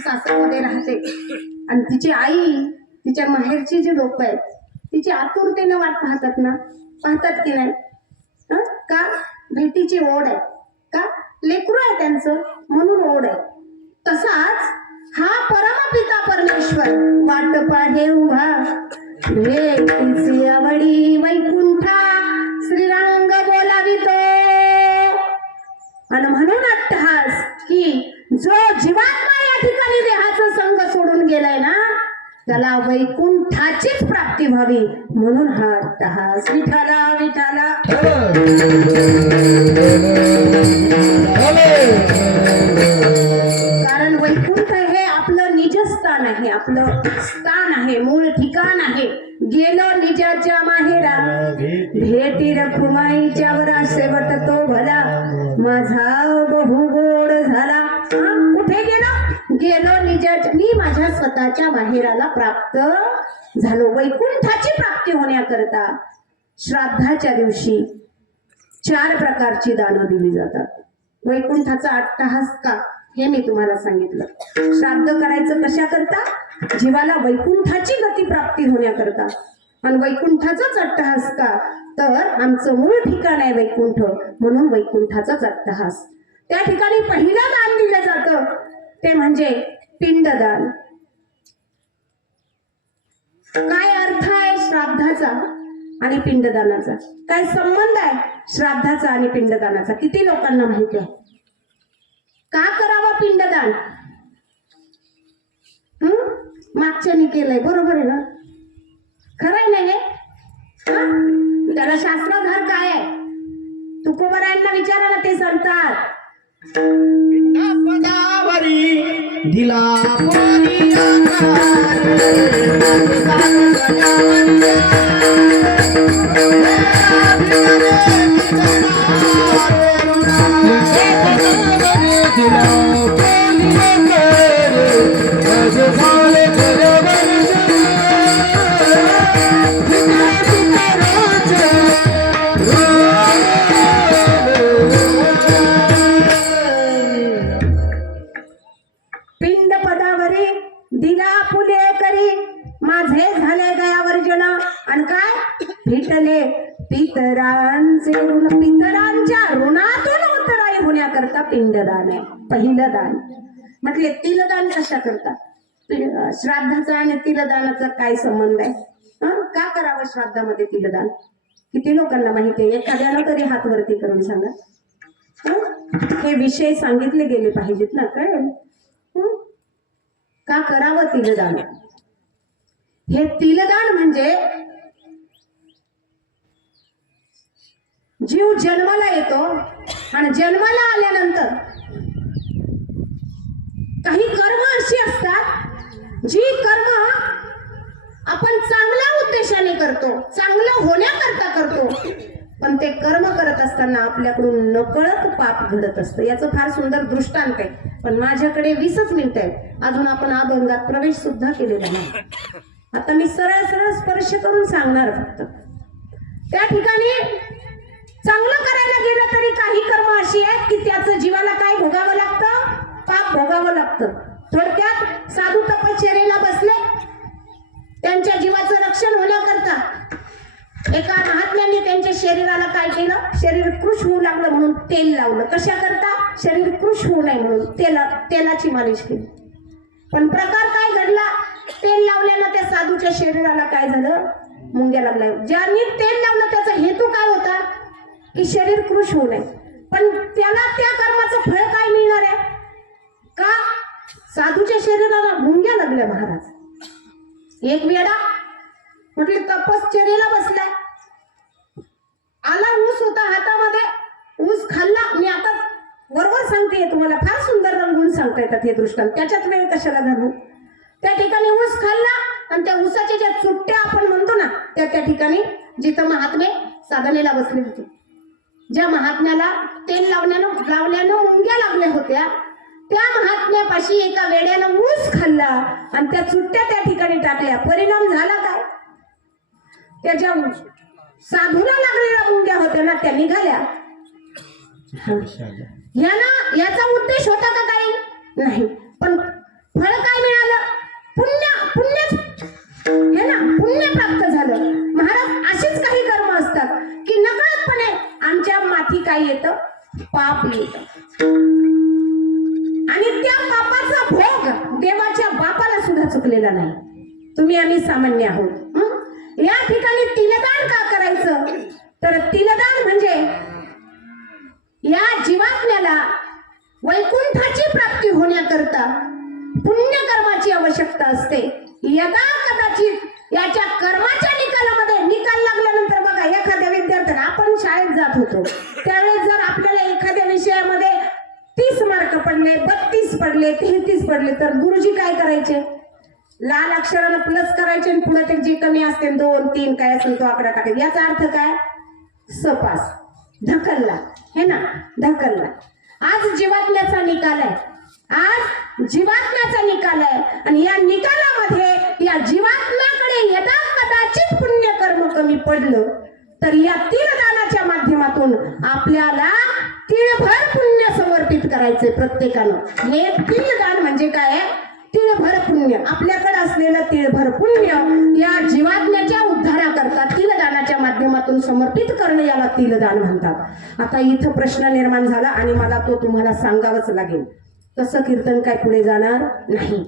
सासरमध्ये राहते आणि तिची आई, तिच्या माहेरची जी लोक आहेत तिची आतुरतेने वाट पाहतात की नाही? का? भेटीची ओढ आहे, का? लेकरू आहे त्यांचं म्हणून ओढ आहे. तसाच हा परमपिता परमेश्वर वाट पाहे उभा, भेटीची आवडी वैकुंठा श्रीरंग बोलावितो. आणि म्हणून अट्टहास की जो जीवात्मा या ठिकाणी देहाचा संग सोडून गेलाय ना, त्याला वैकुंठाचीच प्राप्ती व्हावी म्हणून हा अट्टहास. विठाला विठाला. कारण वैकुंठ हे आपलं निजस्थान आहे, आपलं स्थान आहे, मूळ ठिकाण आहे. गेलो निजाच्या माहेरा, भेटी रखुमाईच्या वरा, शेवट तो भला माझा बहु गोड झाला. कुठे गेलो निजाच्या, मी माझ्या स्वतःच्या माहेराला प्राप्त झालो. वैकुंठाची प्राप्ती होण्याकरता श्राद्धाच्या दिवशी 4 प्रकारची दानं दिली जातात. वैकुंठाचा अट्टहास का हे मी तुम्हाला सांगितलं. श्राद्ध करायचं कशा करता? जीवाला वैकुंठाची गती प्राप्ती होण्याकरता. आणि वैकुंठाचाच अट्टहास का? तर आमचं मूळ ठिकाण आहे वैकुंठ, म्हणून वैकुंठाचाच अट्टहास. त्या ठिकाणी पहिलं दान दिलं जातं ते म्हणजे पिंडदान. काय अर्थ आहे श्राद्धाचा आणि पिंडदानाचा? काय संबंध आहे श्राद्धाचा आणि पिंडदानाचा? किती लोकांना माहिती आहे? का करावं पिंडदान? मागच्यानी केलंय, बरोबर आहे ना? खरंय नाही हे? त्याला शास्त्राधार काय आहे? तुकोबरायांना विचारा ना, ते सांगतात. पदावरी दिला पोरी पिंड पदावरी दिला फुले करी, माझे झाले गयावर्जन. आणि काय? फिटले पितरांचे ऋण, पितरांच्या ऋणातून उतराई होण्याकरता पिंडदान आहे पहिलं दान. म्हटले तिलदान कशा करता? श्राद्धाचा आणि तिलदानाचा काय संबंध आहे? का करावं श्राद्धामध्ये तिलदान? किती लोकांना माहिती आहे? एखाद्याला तरी हात वरती करून सांगा. हे विषय सांगितले गेले पाहिजेत ना. कळेल का करावं तिलदान? हे तिलदान म्हणजे जीव जन्माला येतो आणि जन्माला आल्यानंतर काही कर्म अशी असतात जी कर्म आपण चांगल्या उद्देशाने करतो, चांगलं होण्याकरता करतो, पण ते कर्म करत असताना आपल्याकडून नकळत पाप घडत असतं. याचं फार सुंदर दृष्टांत आहे, पण माझ्याकडे 20च मिनिटं आहेत. अजून आपण अभंगात प्रवेश सुद्धा केलेला नाही. आता मी सरळ सरळ स्पर्श करून सांगणार फक्त. त्या ठिकाणी चांगलं करायला गेलं तरी काही कर्म अशी आहेत की त्याचं जीवाला काय भोगावं लागतं? पाप भोगावं लागतं. थोडक्यात साधू तपश्चर्येला बसले, त्यांच्या जीवाचं रक्षण होण्याकरता एका महात्म्याने त्यांच्या शरीराला काय केलं? शरीर कृश होऊ लागलं म्हणून तेल लावलं. कशा करता? शरीर कृश होऊ नये म्हणून तेलाची मालिश केली. पण प्रकार काय घडला? तेल लावल्यानं त्या साधूच्या शरीराला काय झालं? मुंग्या लागल्या. ज्यांनी तेल लावलं त्याचा हेतू काय होता? की शरीर कृश होऊ नये. पण त्याला त्या कर्माचं फळ काय मिळणार आहे? का? साधूच्या शरीराला मुंग्या लागल्या. महाराज एक वेळा म्हटले तपश्चर्येला बसलाय, आला ऊस होता हातामध्ये, ऊस खाल्ला. मी आता बरोबर सांगते तुम्हाला, फार सुंदर रंगून सांगता येतात हे दृष्टांत, त्याच्यात वेळ कशाला घालू. त्या ठिकाणी ऊस खाल्ला आणि त्या ऊसाच्या ज्या चुट्ट्या आपण म्हणतो ना, त्या ठिकाणी जिथं महात्मे साधनेला बसले होते, ज्या महात्म्याला तेल लावल्यानं मुंग्या लागल्या होत्या, त्या महात्म्यापाशी एका वेड्यानं ऊस खाल्ला आणि त्या चुट्ट्या त्या ठिकाणी टाकल्या. परिणाम झाला काय? त्याच्या साधूला लागलेल्या मुंग्या होत्या ना, त्या निघाल्या. याचा उद्देश होता का काही? नाही. पण फळ काय मिळालं? पुण्यच हे ना, पुण्य प्राप्त झालं. महाराज अशीच काही कर्म असतात की नकळतपणे आमच्या माथी काय येतं? पाप येतं. आणि त्या पापाचा भोग देवाच्या बापाला सुद्धा चुकलेला नाही. तुम्ही आम्ही सामान्य आहोत. या ठिकाणी तिलदान का करायचं? तर तिलदान म्हणजे या जीवात्म्याला वैकुंठाची प्राप्ती होण्याकरता पुण्यकर्माची आवश्यकता असते. यदा कदाचित याच्या कर्माच्या निकाल लागल्यानंतर बघा, एखाद्या विद्यार्थ्याला, आपण शाळेत जात होतो त्यावेळेस जर आपल्याला एखाद्या विषयामध्ये 30 मार्क पडले, 32 पडले, 33 पडले, तर गुरुजी काय करायचे? लाल अक्षरानं प्लस करायचे आणि पुढे ते जे कमी असते 2, 3 काय असेल तो आकडा टाकायचा. याचा अर्थ काय? सपास, ढकलला, हे ना, ढकलला. आज जीवात्म्याचा निकाल आहे. आज जीवात्म्याचा निकाल आहे आणि या निकालामध्ये या जीवात्म्याकडे यदा कदाचित पुण्यकर्म कमी पडलं तर या तिळदानाच्या माध्यमातून आपल्याला तिळभर पुण्य समर्पित करायचे प्रत्येकानं. हे तिळदान म्हणजे काय आहे? तिळभर पुण्य. आपल्याकडे असलेलं तिळभर पुण्य या जीवात्म्याच्या उद्धाराकरता तिळदानाच्या माध्यमातून समर्पित करणं, याला तिळदान म्हणतात. आता इथं प्रश्न निर्माण झाला आणि मला तो तुम्हाला सांगावंच लागेल. तसं कीर्तन काय पुढे जाणार नाही.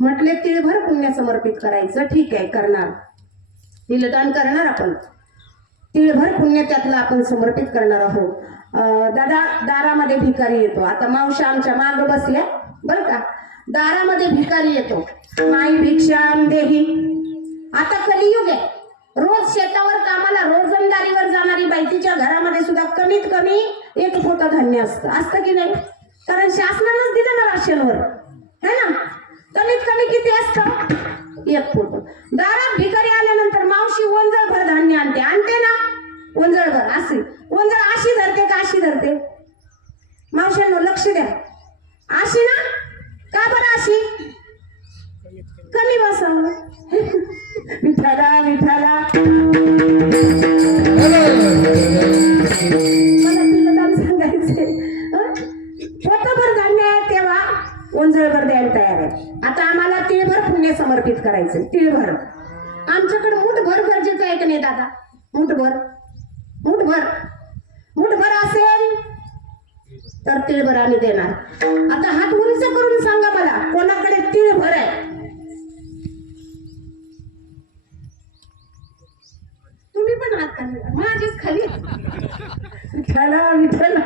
म्हटले तिळभर पुण्य समर्पित करायचं, ठीक आहे, करणार, तिळदान करणार आपण. तिळभर पुण्य त्यातलं आपण समर्पित करणार आहोत. दादा, दारामध्ये भिकारी येतो. आता मावशी आमच्या माग बसल्या बरं का. दारामध्ये भिकारी येतो, माई भिक्षाम देही. आता कलियुग आहे. रोज शेतावर कामाला रोजंदारीवर जाणारी बाई, तिच्या घरामध्ये सुद्धा कमीत कमी 1 पोतं धान्य असतं की नाही? कारण शासनानंच दिलं ना राशनवर, है ना. कमीत कमी किती असतं? 1 पोतं. दारात भिकारी आल्यानंतर मावशी ओंजळभर धान्य आणते ना, ओंजळभर. अशी ओंजळ अशी धरते का अशी धरते? मावशांनो लक्ष द्या. अशी ना? का बरं अशी? कमी बसाव. विठाला विठाला मला तिळदान सांगायचे. पोतभर धान्य आहे तेव्हा ओंजळभर द्यायला तयार आहे. आता आम्हाला तिळभर पुण्य समर्पित करायचं. तिळभर आमच्याकडे मुठभर गरजेचं आहे की नाही दादा? मुठभर असेल तर तिळभर आम्ही देणार. आता हात उंच करून सांगा मला, कोणाकडे तिळभर आहे? तुम्ही पण हात खाली, माझीच खाली. विठ्ठला विठ्ठला.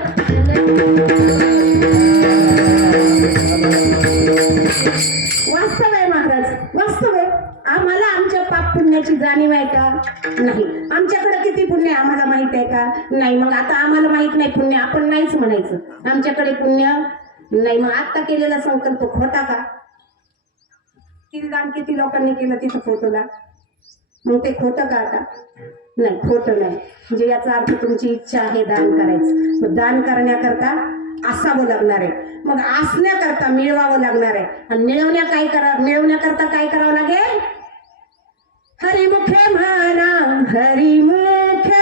वास्तव आहे महाराज, वास्तव आहे. आम्हाला आमच्या पाप पुण्याची जाणीव आहे का? नाही. आमच्याकडे किती पुण्य आम्हाला माहित आहे का? नाही. मग आता आम्हाला माहित नाही पुण्य, आपण नाहीच म्हणायचं आमच्याकडे पुण्य नाही. मग आता केलेला संकल्प खोटा का? तिळदान किती लोकांनी केलं तिथं फोटोला, मग ते खोटं का? आता नाही, खोटं नाही. म्हणजे याचा अर्थ तुमची इच्छा आहे दान करायचं. मग दान करण्याकरता असावं लागणार आहे. मग असण्याकरता मिळवावं लागणार आहे. आणि मिळवण्याकरता काय करावं लागेल? हरिमुखे म्हणा, हरिमुखे.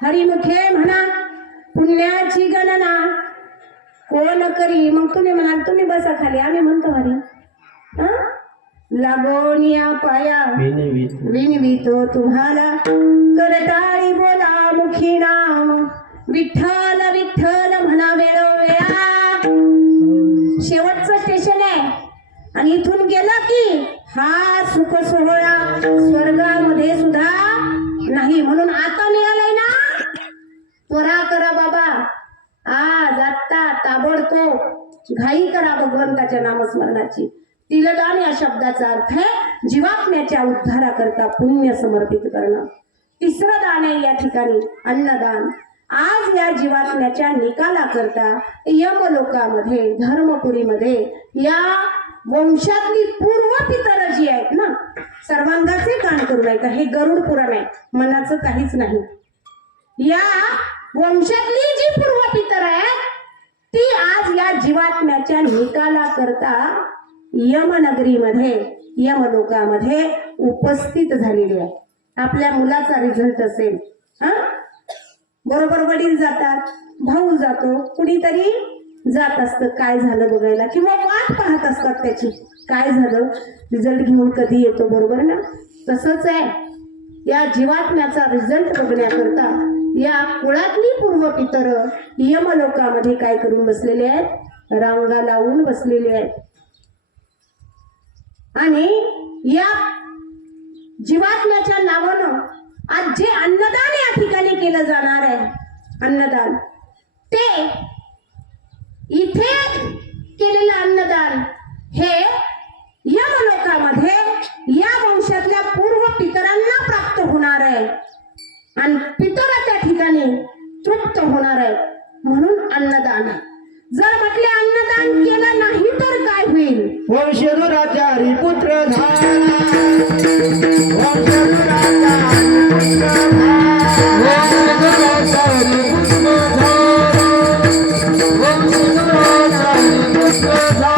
हरिमुखे म्हणा, पुण्याची गणना कोण करी. मग तुम्ही म्हणाल तुम्ही बसा खाली, आम्ही म्हणतो हरी. लागोनिया पाया विनवितो तुम्हाला, करताळी बोला मुखी नाम विठ्ठल विठ्ठल म्हणा. शेवटचं स्टेशन आहे आणि इथून गेलं की हा सुख सोहळा स्वर्गामध्ये सुद्धा नाही. म्हणून आता मिळालाय ना, त्वरा करा बाबा, आज आत्ता ताबडतोब घाई करा भगवंताच्या नामस्मरणाची. तिलदान या शब्दाचा अर्थ आहे जीवात्म्याच्या उद्धाराकरता पुण्य समर्पित करणं. तिसरं दान आहे या ठिकाणी अन्नदान. आज या जीवात्म्याच्या निकालाकरता यमलोकामध्ये धर्मपुरीमध्ये या वंशातली पूर्व पितर जी आहेत ना, सर्वांगाचे कान करू नये का, हे गरुड पुराण आहे, मनाचं काहीच नाही. या वंशातली जी पूर्व पितर आहेत ती आज या जीवात्म्याच्या निकालाकरता यमनगरीमध्ये यमलोकामध्ये उपस्थित झालेली आहे. आपल्या मुलाचा रिझल्ट असेल, हा बरोबर वडील जातात, भाऊ जातो, कुणीतरी जात असतं काय झालं बघायला, किंवा वाट पाहत असतात त्याची, काय झालं रिझल्ट घेऊन कधी येतो, बरोबर ना. तसंच आहे या जीवात्म्याचा रिझल्ट बघण्याकरता या कुळातली पूर्व पितर यमलोकामध्ये काय करून बसलेले आहेत, रांगा लावून बसलेले आहेत. आणि या जीवात्म्याच्या नावानं आज जे अन्नदान या ठिकाणी केलं जाणार आहे, अन्नदान, ते इथे केलेलं अन्नदान हे यमलोकामध्ये या वंशातल्या पूर्व पितरांना प्राप्त होणार आहे आणि पितर त्या ठिकाणी तृप्त होणार आहे. म्हणून अन्नदान आहे. जर म्हटले अन्नदान केलं नाही तर काय होईल, वंशनुराचारी पुत्र झाला, वंशनुराचारी पुत्र झाला, वंशनुराचारी पुत्र झाला.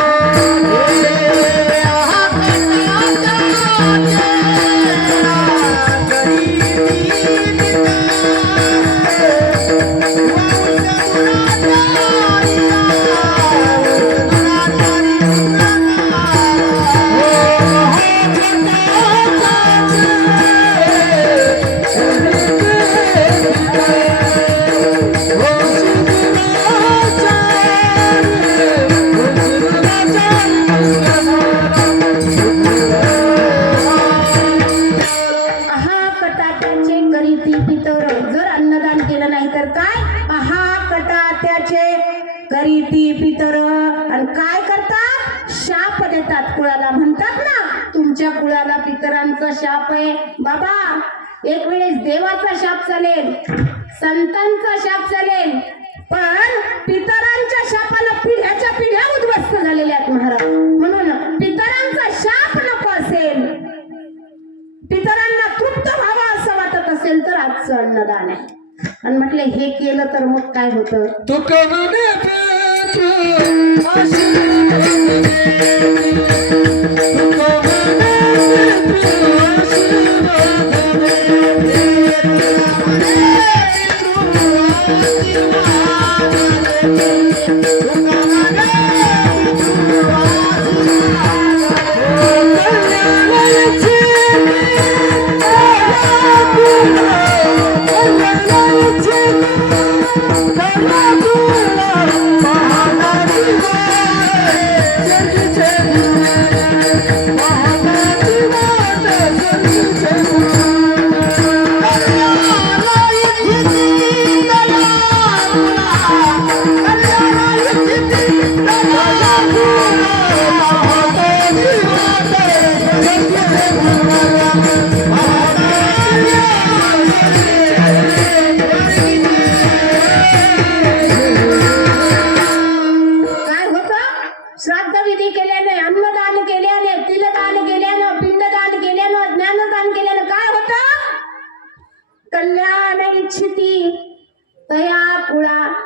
करीती पितर. आणि काय करतात, शाप देतात कुळाला. म्हणतात ना तुमच्या कुळाला पितरांचा शाप आहे. बाबा एक वेळेस देवाचा शाप चालेल, संतांचा शाप चालेल, पण पितरांच्या शापाला पिढ्याच्या पिढ्या उद्ध्वस्त झालेल्या आहेत महाराज. म्हणून पितरांचा शाप नको असेल, पितरांना तृप्त व्हावं असं वाटत असेल तर आजचं अन्नदान आहे. आणि म्हटले हे केलं तर मग काय होतं,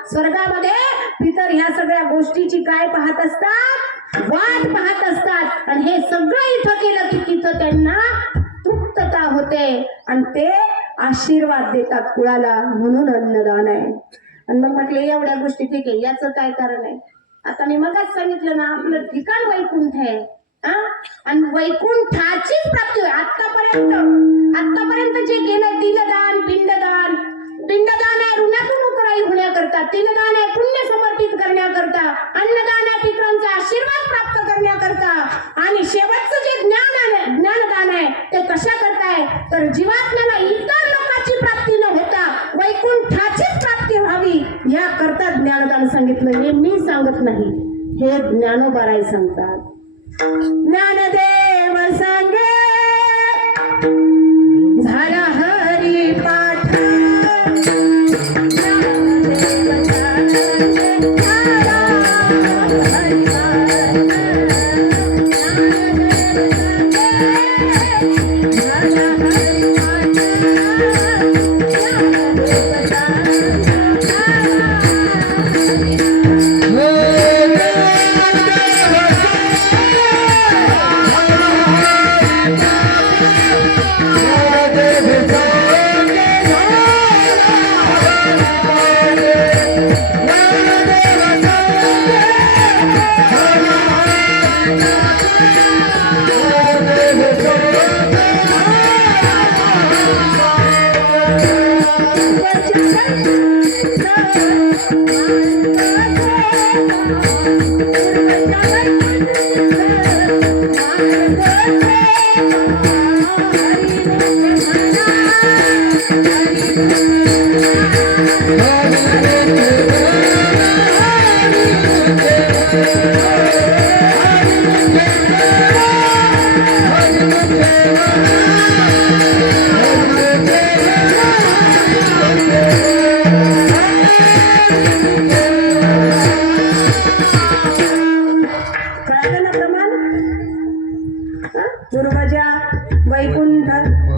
स्वर्गामध्ये पितर ह्या सगळ्या गोष्टीची काय पाहत असतात, वाट पाहत असतात. आणि हे सगळं इथं केलं की तिथं त्यांना तृप्तता होते आणि ते आशीर्वाद देतात कुळाला. म्हणून अन्नदान आहे. आणि मग म्हटले एवढ्या गोष्टी ठीक आहे, याचं काय कारण आहे. आता मी मगच सांगितलं ना, आपलं ठिकाण वैकुंठ आहे. आणि वैकुंठाचीच प्राप्ती होय. आतापर्यंत जे केलं तिलदान, पिंडदान. पिंडदान आहे ऋणातून उतराई होण्याकरता, तिलदान आहे पुण्य समर्पित करण्याकरता, अन्नदान आहे पितरांचा आहे तर जीवात्म्याला इतर लोकांची प्राप्ती न होता वैकुंठाचीच प्राप्ती व्हावी या करता ज्ञानदान सांगितलं. हे मी सांगत नाही, हे ज्ञानोबाराय सांगतात. ज्ञानदेव सांगे झाला हरी पाठ. पूर्वजा वैकुंठ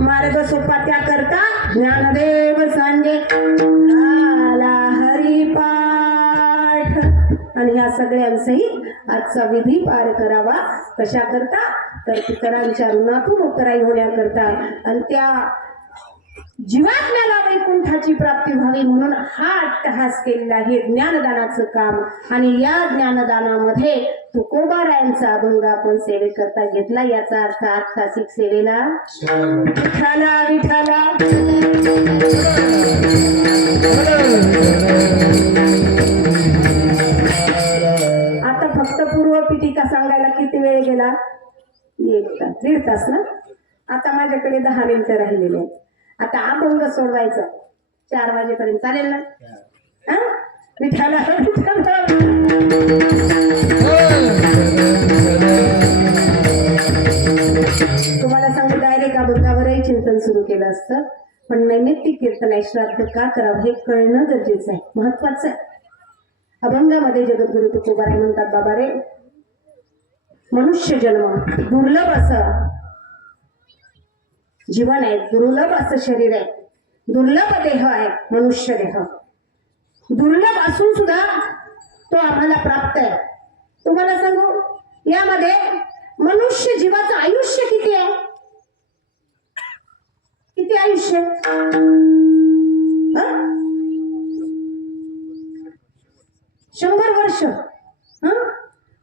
मार्ग सोपा त्या करता ज्ञानदेव सांगे झाला हरिपाठ. आणि ह्या सगळ्यांसही आजचा विधी पार करावा. कशा करता तर पितरांच्या ऋणातून उतराई होण्याकरता आणि त्या जीवात्म्याला वैकुंठाची प्राप्ती व्हावी म्हणून हा अट्टहास केलेला आहे ज्ञानदानाचं काम. आणि या ज्ञानदानामध्ये तुकोबारायांचा अभंग आपण सेवेकरता घेतला. याचा अर्थ आत्तासिक सेवेला विठाला विठाला. आता फक्त पूर्व पीठिका सांगायला किती वेळ गेला? 1 तास 1.5 तास ना. आता माझ्याकडे 10 मिनिटं राहिलेले आहेत. आता अभंग सोडवायचा 4 वाजेपर्यंत चालेल ना? विठाला विठाला. तुम्हाला सांगू डायरेक्ट अभंगावरही चिंतन सुरू केलं असतं, पण नैमित्तिक कीर्तन आहे श्राद्ध का करावं हे कळणं गरजेचं आहे, महत्वाचं आहे. अभंगामध्ये जगद्गुरु तुकोबाराय म्हणतात, बाबा रे, मनुष्य जन्म दुर्लभ असं जीवन आहे, दुर्लभ असं शरीर आहे, दुर्लभ देह आहे मनुष्य देह. दुर्लभ असून सुद्धा तो आम्हाला प्राप्त आहे. तुम्हाला सांगू यामध्ये मनुष्य जीवाचं आयुष्य किती आहे? किती आयुष्य? 100 वर्ष.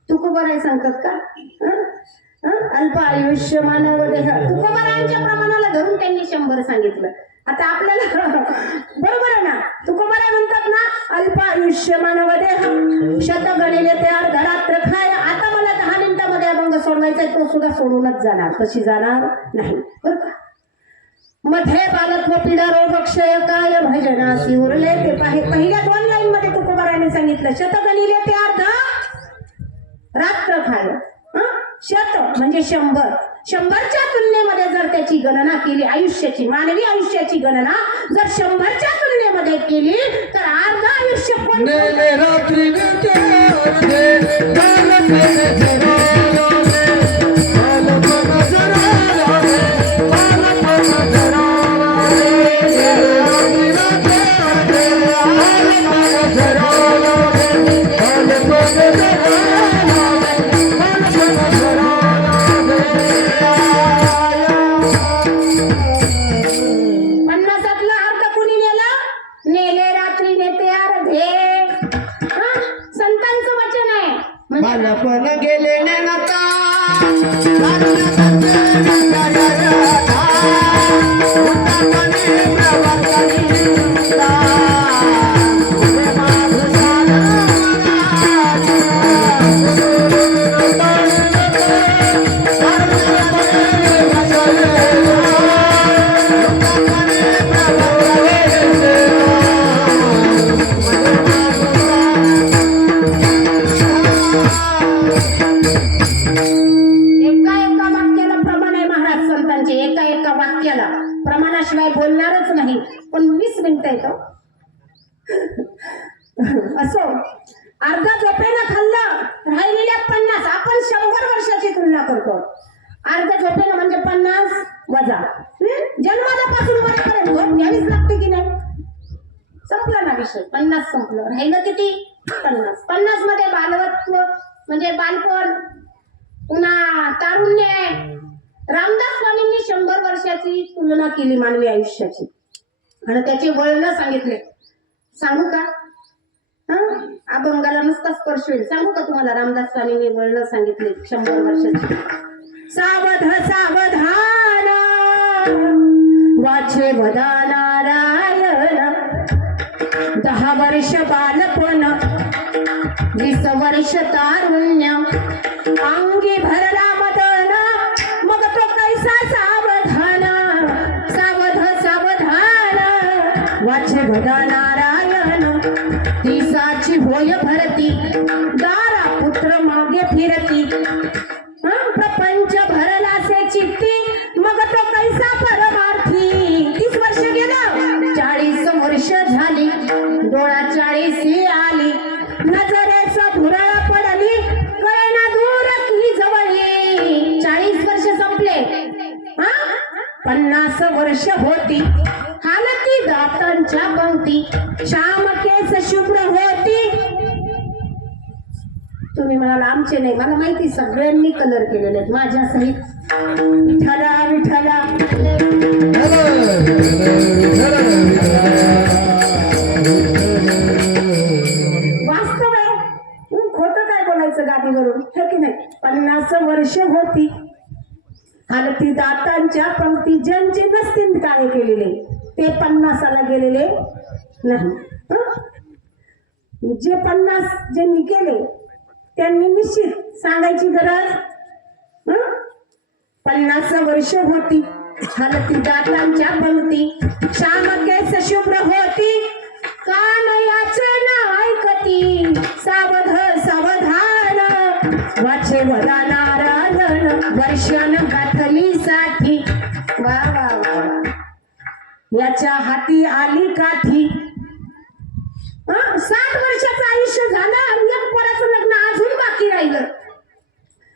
तुकोबाराय सांगतात का अल्प आयुष्य मानव देह. तुकोबारायांच्या प्रमाणाला धरून त्यांनी 100 सांगितलं. आता आपल्याला बरोबर आहे ना? तुकोबाराय म्हणतात ना अल्प आयुष्य मानव देह शत गणिले ते अर्धरात्र खाय. आता मला 10 मिनिटामध्ये अभंग सोडवायचा आहे, तो सुद्धा सोडूनच जाणार, तशी जाणार नाही बरं का. मध्ये बालत्व पीडा रोग क्षय काय भजनासी उरले ते पाहे. पहिल्या 2 लाईन मध्ये तुकोबारायांनी सांगितलं शत गणिले ते अर्ध रात्र खाय. शत म्हणजे 100. 100च्या तुलनेमध्ये जर त्याची गणना केली, आयुष्याची मानवी आयुष्याची गणना जर 100च्या तुलनेमध्ये केली तर अर्ध आयुष्य पण रात्री पण गेले नका एका एका वाक्याला प्रमाण आहे महाराज संतांचे. एका एका वाक्याला प्रमाणाशिवाय बोलणारच नाही. पण 20 मिनिटं येतो असो. अर्धा झोपेनं खाल्लं, राहिलेल्या 50. आपण 100 वर्षाची तुलना करतो. अर्धा झोपेनं म्हणजे 50 वजा जन्मापासून मरेपर्यंत झोप घ्यावीच लागते की नाही. संपला ना विषय. 50 संपलं. राहिलं किती? 50. 50 मध्ये बालवत्व म्हणजे बालपण, पुन्हा तारुण्य आहे. रामदास स्वामींनी 100 वर्षाची तुलना केली मानवी आयुष्याची आणि त्याचे वळण सांगितले. सांगू का? अभंगाला नुसता स्पर्श होईल. सांगू का तुम्हाला? रामदास स्वामींनी वळण सांगितले 100 वर्षाची. सावध सावधान वाचे वदा नारायण. 10 वर्ष बालपण, 20 वर्ष तारुण्य. अंगी भरला मदन, मग तो कैसा सावधान. सावध सावधान वाचे वदा नारायण. 30ची होय भरती, दारा पुत्र मागे फिरती. प्रपंच भरला से चित्ती, मग तो कैसा परमार्थी. 30 वर्ष गेलं, 40 वर्ष झाली. डोळा 40 आली. नजरेचं भुरळ पडली, कळेना दूर की जवळी. 40 वर्ष संपले. 50 वर्ष होती. हालती दातांच्या पंक्ती. श्याम केस शुभ्र होती. तुम्ही म्हणाला आमचे नाही. मला माहिती सगळ्यांनी कलर केलेले आहेत माझ्या सहित. विठ्ठला विठ्ठला. वास्तव आहे. खोटं काय बोलायचं गादीवरून, हे की नाही. 50 वर्ष होती. हालती दातांच्या पंक्ती. ज्यांचे नसतील काळे केलेले ते 50ला गेलेले नाही. जे 50 ज्यांनी केले त्यांनी निश्चित सांगायची गरज. 50 वर्ष होती. हालती दातांच्या पंक्ती. श्याम केस शुभ्र होती. कान याचन ऐकती. सावध सावधान वाचे वदा नारायण. वर्षान गाठली साठी. वा वा वा. याच्या हाती आली काठी. 60 वर्षाचं आयुष्य झालं आणि एक पोराचं लग्न अजून बाकी राहिलं.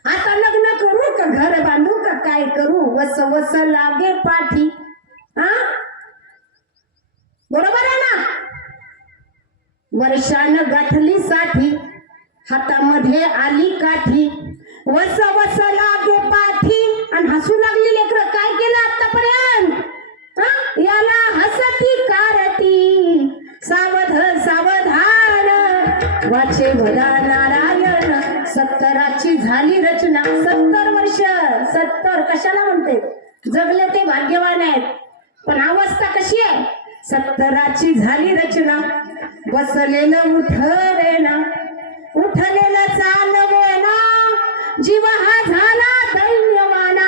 आता लग्न करू का घर बांधू का काय करू. वस वस लागे पाठी. बरोबर आहे ना. वर्षानं गाठली साठी. हातामध्ये आली काठी. वस वस लागे पाठी. आणि हसू लागली लेकर. काय केलं आतापर्यंत? याला हसती कारती. सावध सावधान वाचे वदा नारायण. 70ची झाली रचना. 70 वर्ष. 70 कशाला म्हणते? जगले ते भाग्यवान आहेत. पण अवस्था कशी आहे? 70ची झाली रचना. बसलेलं उठवेना, उठलेलं चालवेना. जीव हा झाला दैन्यवाना.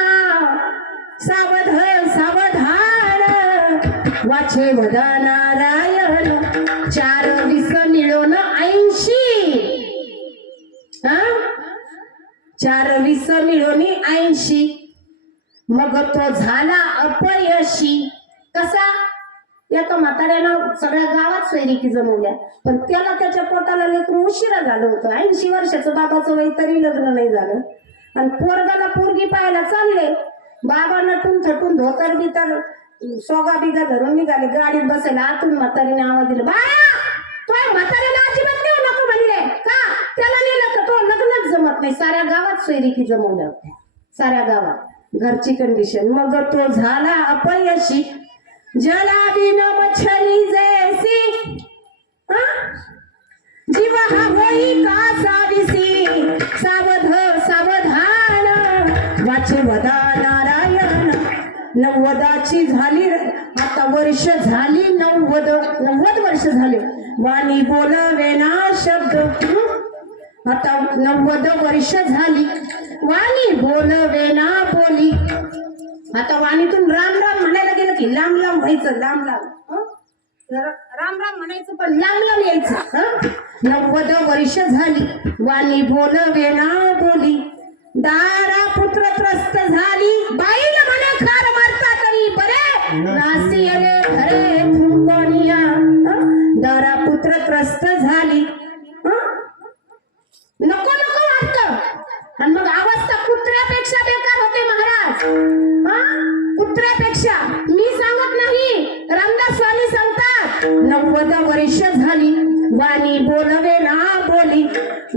सावध सावधान वाचे वदा नारायण. 4 20 मिळून 80. 4 20 मिळून 80. मग तो झाला अपयशी. कसा? एका म्हाताऱ्यानं सगळ्या गावात सोयरिकी जमवल्या, पण त्याला त्याच्या पोटाला लेकरू उशिरा झालं होतं. 80 वर्षाचं बाबाचं वय तरी लग्न नाही झालं. आणि पोरगाला पोरगी पाहायला चालले. बाबा नटून थटून धोतर बितर सोगा बिगा धरून निघाले. गाडीत बसायला आतून म्हातारीने आवाज दिला. बाया, तो म्हाताऱ्याला अजिबात नेऊ नको म्हणले का? त्याला नेलं तर तो लग्नच जमत नाही. साऱ्या गावात सोयरिकी जमवल्या होत्या. साऱ्या गावात घरची कंडिशन. मग तो झाला अपयशी. जलाबीन मच्छरी जैसी. जीव हा होई का साविसी. सावध सावधान वाचे वदा नारायण. 90ची झाली. आता वर्ष झाली 90 वर्ष झाले. वाणी बोलवेना शब्द. आता 90 वर्ष झाली. वाणी बोलवेना बोली. आता वाणीतून राम राम म्हणायला गेलं की लांब लांब व्हायचं. लांब लांब. राम राम म्हणायचं पण लांब लांब यायचं हं? 90 वर्ष झाली वाणी बोलवे ना बोली दारा पुत्र त्रस्त झाली बाईल म्हणे खार मारता तरी बरे नासी रे खरे थुंकोनिया दारा पुत्र त्रस्त झाली हं? नको नको वाटतं आणि मग अवस्था कुत्र्यापेक्षा बेकार होते महाराज कुत्र्यापेक्षा मी सांगत नाही रामदास स्वामी सांगतात 90 वर्ष झाली वाणी बोलवे ना बोली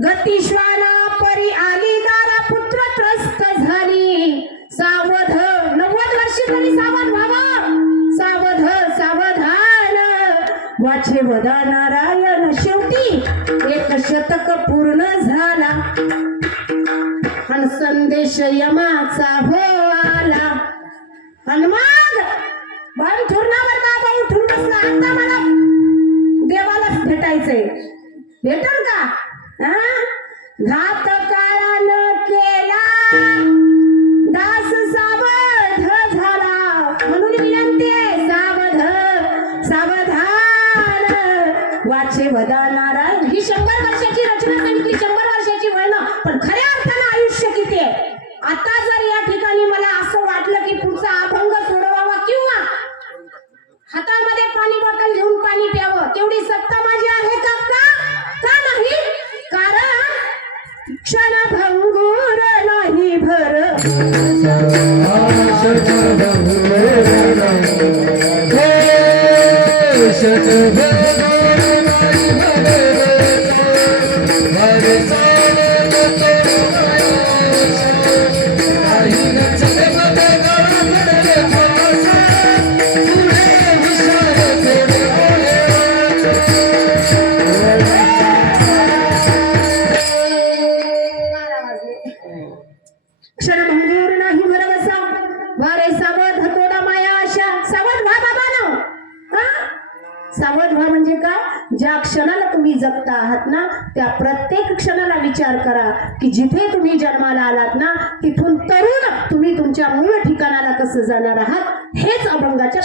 गतिश्वाना परी आली दारा पुत्र त्रस्त झाली सावध 90 वर्षी तरी सावध व्हावं सावध सावधान वाचे वदा नारायण शेवटी 1 शतक पूर्ण झाला आणि संदेश यमाचा हो आला हनुमान बाई ठुरणावर का बाई ठुर बसला आता मला देवालाच भेटायचंय भेटल का घात काळानं केला दास सावध झाला म्हणून विनंती आहे सावध सावधान वाचे वदा नारायण ही 100 वर्षाची रचना सांगितली 100 वर्षाची वळण पण खऱ्या अर्थानं आयुष्य किती आहे आता जर या ठिकाणी मला असं वाटलं की पुढचा अभंग सोडवावा किंवा हातामध्ये पाणी बॉटल घेऊन पाणी प्यावं तेवढी सत्ता माझी आहे का का नाही कारण क्षणभंगूर नाही भर क्षणभंगूर नाही भरवसा वारे सावध तोडा माया आशा सावध व्हा बाबानो सावध व्हा म्हणजे काय ज्या क्षणाला तुम्ही जगता आहात ना त्या प्रत्येक क्षणाला विचार करा की जिथे तुम्ही जन्माला आलात ना तिथून तरुण तुम्ही तुमच्या मूळ ठिकाणाला कसं जाणार आहात हेच अभंगाच्या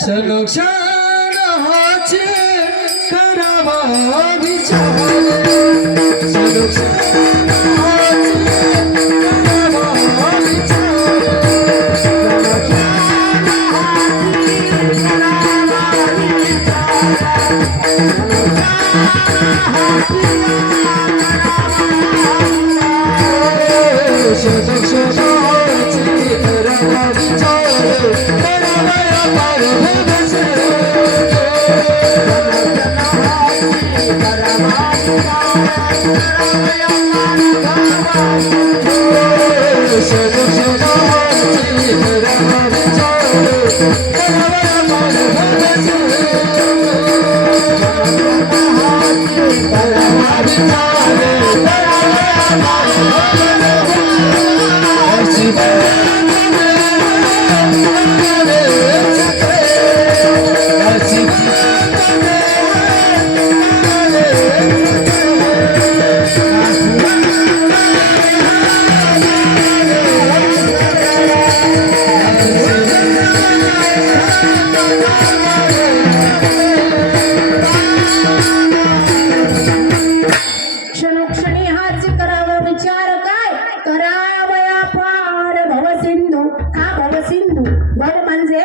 क्षणोक्षणी हाच करावा विचार काय करावया पार भवसिंधू हा भवसिंधू भव म्हणजे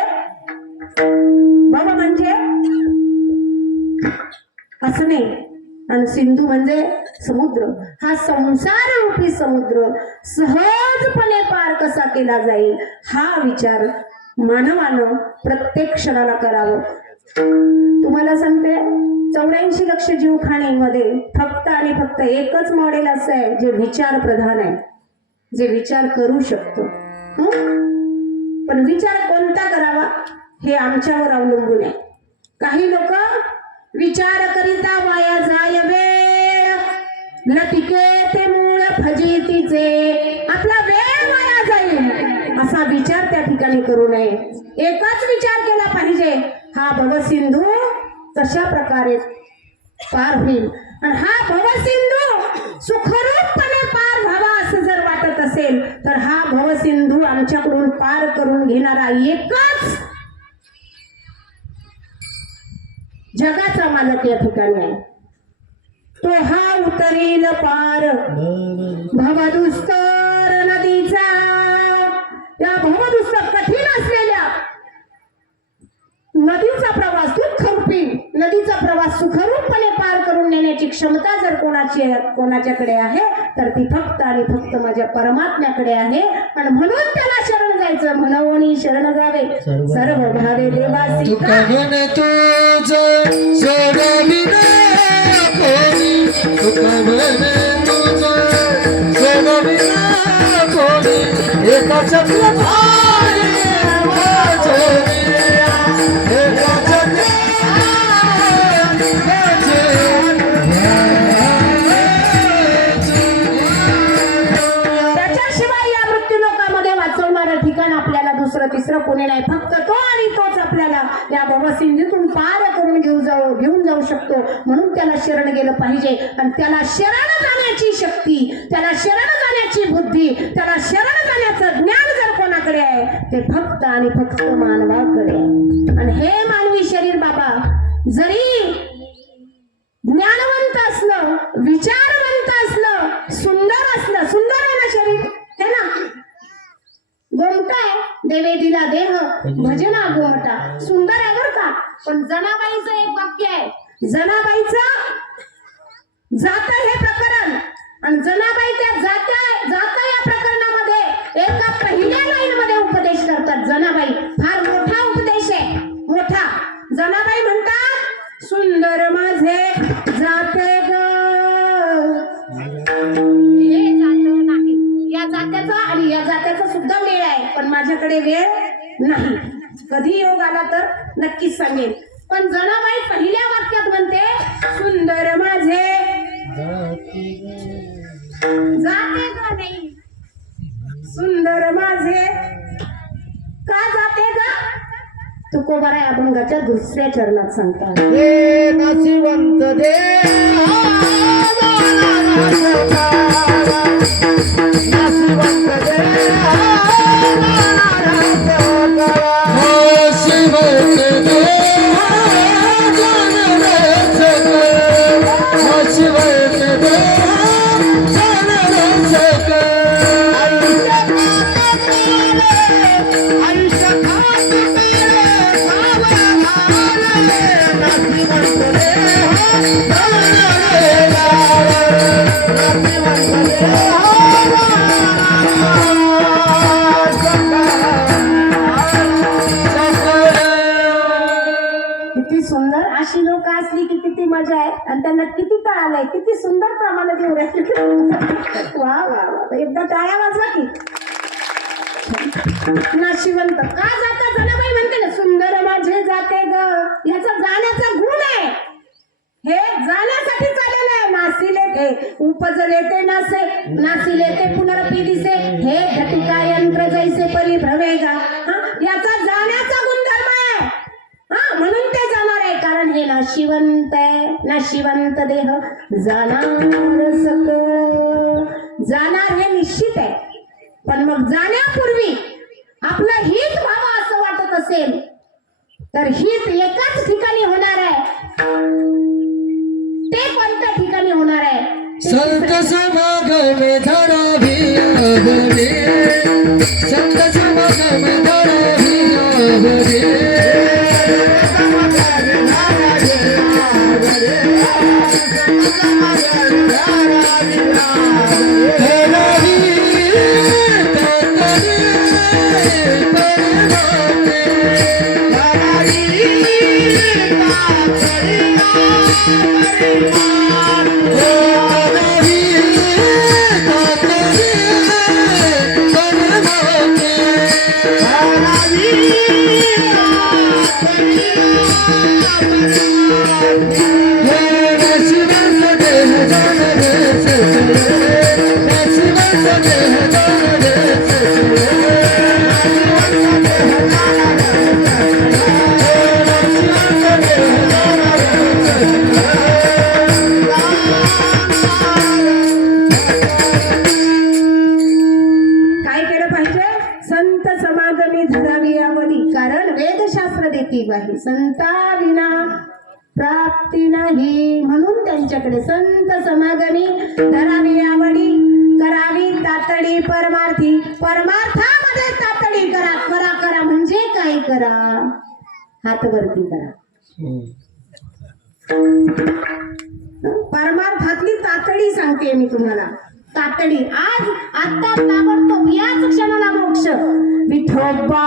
असणे आणि सिंधू म्हणजे समुद्र हा संसार रूपी समुद्र सहजपणे पार कसा केला जाईल हा विचार मानवानं प्रत्येक क्षणाला करावं तुम्हाला सांगते 84 लक्ष जीवखाणीमध्ये फक्त आणि फक्त एकच मॉडेल असं आहे जे विचार प्रधान आहे जे विचार करू शकतो पण विचार कोणता करावा हे आमच्यावर अवलंबून आहे काही लोक विचार करिता वाया जाय वेळ लपिके ते मूळ फजितीचे आपला वेळ वाया जाईल असा विचार त्या ठिकाणी करू नये एकच विचार केला पाहिजे हा भवसिंधू कशा प्रकारे पार होईल आणि हा भवसिंधू सुखरूपपणे पार व्हावा असं जर वाटत असेल तर हा भवसिंधू आमच्याकडून पार करून घेणारा एकच जगाचा मालक या ठिकाणी आहे. तो हा उतरील पार भवदुस्तर नदीचा. या भवदुस्तर कठीण असलेल्या नदीचा प्रवास दुःखरूपी नदीचा प्रवास सुखरूपपणे पार करून नेण्याची क्षमता जर कोणाच्याकडे आहे तर ती फक्त आणि फक्त माझ्या परमात्म्याकडे आहे. आणि म्हणून त्याला शरण जायचं. म्हणून शरण जावे सर्व भावे देवासी. तुका म्हणे तुझं सोडविना कोणी, तुका म्हणे तुझं सोडविना कोणी, एका चक्रधारी वाजविया, एका चक्रधारी त्याच्याशिवाय या मृत्यू लोकामध्ये वाचवणारं ठिकाण आपल्याला दुसरं तिसरं कोणी नाही. फक्त तो आणि तोच आपल्याला या भवसिंधूतून पार करून घेऊन जाऊ शकतो. म्हणून त्याला शरण गेलं पाहिजे. आणि त्याला शरण जाण्याची शक्ती, त्याला शरण जाण्याची बुद्धी, त्याला शरण जाण्याचं ज्ञान जर कोणाकडे आहे ते फक्त आणि फक्त मानवाकडे आहे. आणि हे मानवी शरीर बाबा जरी ज्ञानवंत असलं, विचारवंत असलं, सुंदर असलं, सुंदर आहे ना शरीर, है ना, गोमटा आहे, देवे दिला देह भजना गोमटा, सुंदर आहे बरं का. पण जनाबाईचं एक वाक्य आहे, जनाबाईचं जात हे प्रकरण. आणि जनाबाई त्या जात या प्रकरणामध्ये एका पहिल्या लाईन मध्ये उपदेश करतात. जनाबाई फार मोठा उपदेश आहे, मोठा. जनाबाई म्हणतात, सुंदर माझे जाते ग. हे जात नाही, या जात्याचा आणि या जात्याचा सुद्धा वेळ आहे, पण माझ्याकडे वेळ नाही. कधी योग आला तर नक्कीच सांगेल. पण जनाबाई पहिल्या वाक्यात म्हणते, सुंदर माझे जाते ग नाही, सुंदर माझे का जाते ग. तुकोबाराय अभंगाच्या दुसऱ्या चरणात सांगतात, हे नाशिवंत देवा नाशिवंत देवा किती सुंदर अशी लोक असली की किती मजा आहे. आणि त्यांना किती काळ आलाय, किती सुंदर प्रमाणे देऊ राहिले. वा वा वा, एकदा टाळ्या वाजवा की. नाशिवंत का जाता. जनाबाई म्हणते ना, सुंदर माझे जाते ग. याचा जाण्याचा गुण आहे, हे जाण्यासाठी चाललेलं आहे. नासिले ते उपजले ते नासे, नासिले ते पुनरपी दिसे, हे घटिका यंत्र जैसे परी भ्रमेगा. याचा जाण्याचा गुणधर्म आहे. म्हणून ते जाणार आहे, कारण हे नाशिवंत आहे. नाशिवंत देह जाणार सक. जाणार हे निश्चित आहे, पण मग जाण्यापूर्वी आपलं हित व्हावं असं वाटत असेल तर हित एकाच ठिकाणी होणार आहे. ते कोणत्या ठिकाणी होणार आहे. संत समागम धरावी आवडे, संत समागम धरावी आवडे. धरावी आवडी, कारण वेदशास्त्र देती बाही. संता विना प्राप्ती नाही. म्हणून त्यांच्याकडे संत समागमी धरावी आवडी, करावी तातडी परमार्थी. परमार्थामध्ये तातडी करा. करा करा म्हणजे काय करा? हात वरती करा. परमार्थातली तातडी सांगते मी तुम्हाला. तातडी आज आता ताबडतोब याच क्षणाला मोक्ष. विठोबा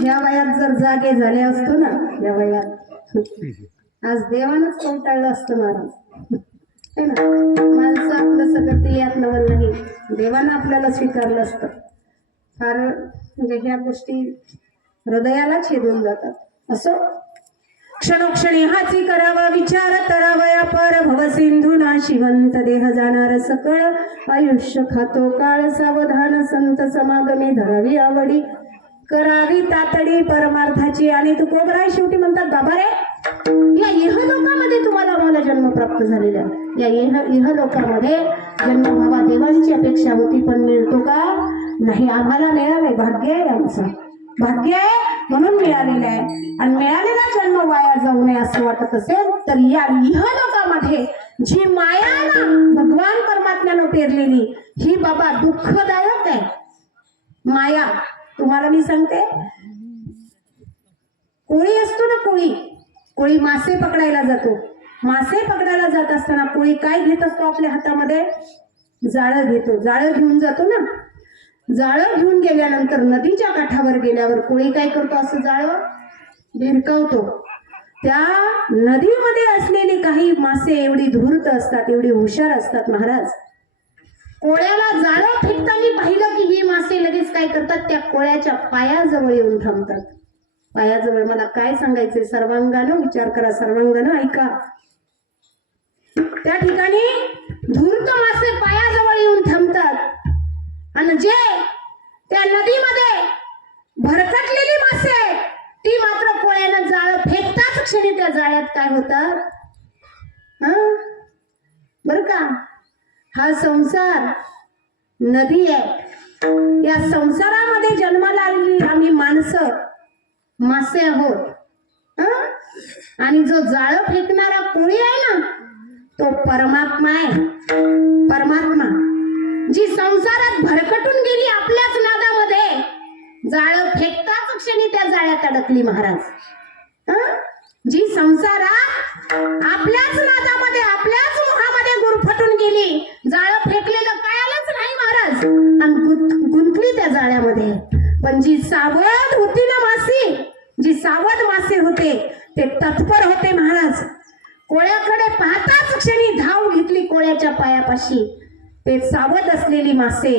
ह्या वयात जर जागे झाले असतो ना, या वयात आज देवानच कंटाळलं असतं महाराज. है ना? माणसं आपलं सगळं ते यात नवल नाही, देवानं आपल्याला स्वीकारलं असतं. फार म्हणजे ह्या गोष्टी हृदयाला छेदून जातात. असो क्षणोक्षणी हाची करावा विचार तरावया पर भव सिंधू नाशिवंत देह जाणार सकळ. आयुष्य खातो काळ सावधान संत समागमे धरावी आवडी, करावी तातडी परमार्थाची. आणि तुकोबराय शेवटी म्हणतात, बाबा रे, या इहलोकामध्ये तुम्हाला मला जन्म प्राप्त झालेला आहे. या इहलोकामध्ये जन्म व्हावा देवांची अपेक्षा होती, पण मिळतो का? नाही. आम्हाला मिळालंय, भाग्य आहे आमचं, भाग्य आहे म्हणून मिळालेलं आहे. आणि मिळालेला जन्म वाया जाऊ नये असं वाटत असेल तर या इहलोकामध्ये जी माया ना भगवान परमात्म्यानं पेरलेली, ही बाबा दुःखदायक आहे. माया तुम्हाला मी सांगते, कोळी असतो ना, कोळी मासे पकडायला जातो. मासे पकडायला जात असताना कोळी काय घेत असतो आपल्या हातामध्ये? जाळं घेतो. जाळं घेऊन जातो ना. जाळं घेऊन गेल्यानंतर नदीच्या काठावर गेल्यावर कोळी काय करतो? असं जाळं भिरकावतो. त्या नदीमध्ये असलेली काही मासे एवढी धूर्त असतात, एवढी हुशार असतात महाराज. कोळ्याला जाळं फेकताना पाहिलं की ही मासे लगेच काय करतात? त्या कोळ्याच्या पायाजवळ येऊन थांबतात. पायाजवळ. मला काय सांगायचंय, सर्वांगानं विचार करा, सर्वांगानं ऐका. त्या ठिकाणी धूर्त मासे पायाजवळ येऊन थांबतात. आणि जे त्या नदीमध्ये भरकटलेली मासे, ती मात्र कोळ्यानं जाळं फेकताच क्षणी त्या जाळ्यात काय होतात? बर का? हा संसार नदी आहे. या संसारामध्ये जन्माला आलेली आम्ही माणसं मासे आहोत. आणि जो जाळं फेकणारा कोळी आहे ना, तो परमात्मा आहे. परमात्मा जी संसारात भरकटून गेली आपल्याच नादामध्ये, जाळं फेकताच क्षणी त्या जाळ्यात अडकली महाराज. जी संसारात आपल्याच नादामध्ये आपल्याच मोहामध्ये गुरफटून गेली, जाळं फेकलेलं कळालंच नाही महाराज, आणि गुंतली त्या जाळ्यामध्ये. पण जी सावध होती ना मासी, जी सावध मासे होते ते तत्पर होते महाराज. कोळ्याकडे पाहताच क्षणी धाव घेतली कोळ्याच्या पायापाशी. ते सावध असलेली मासे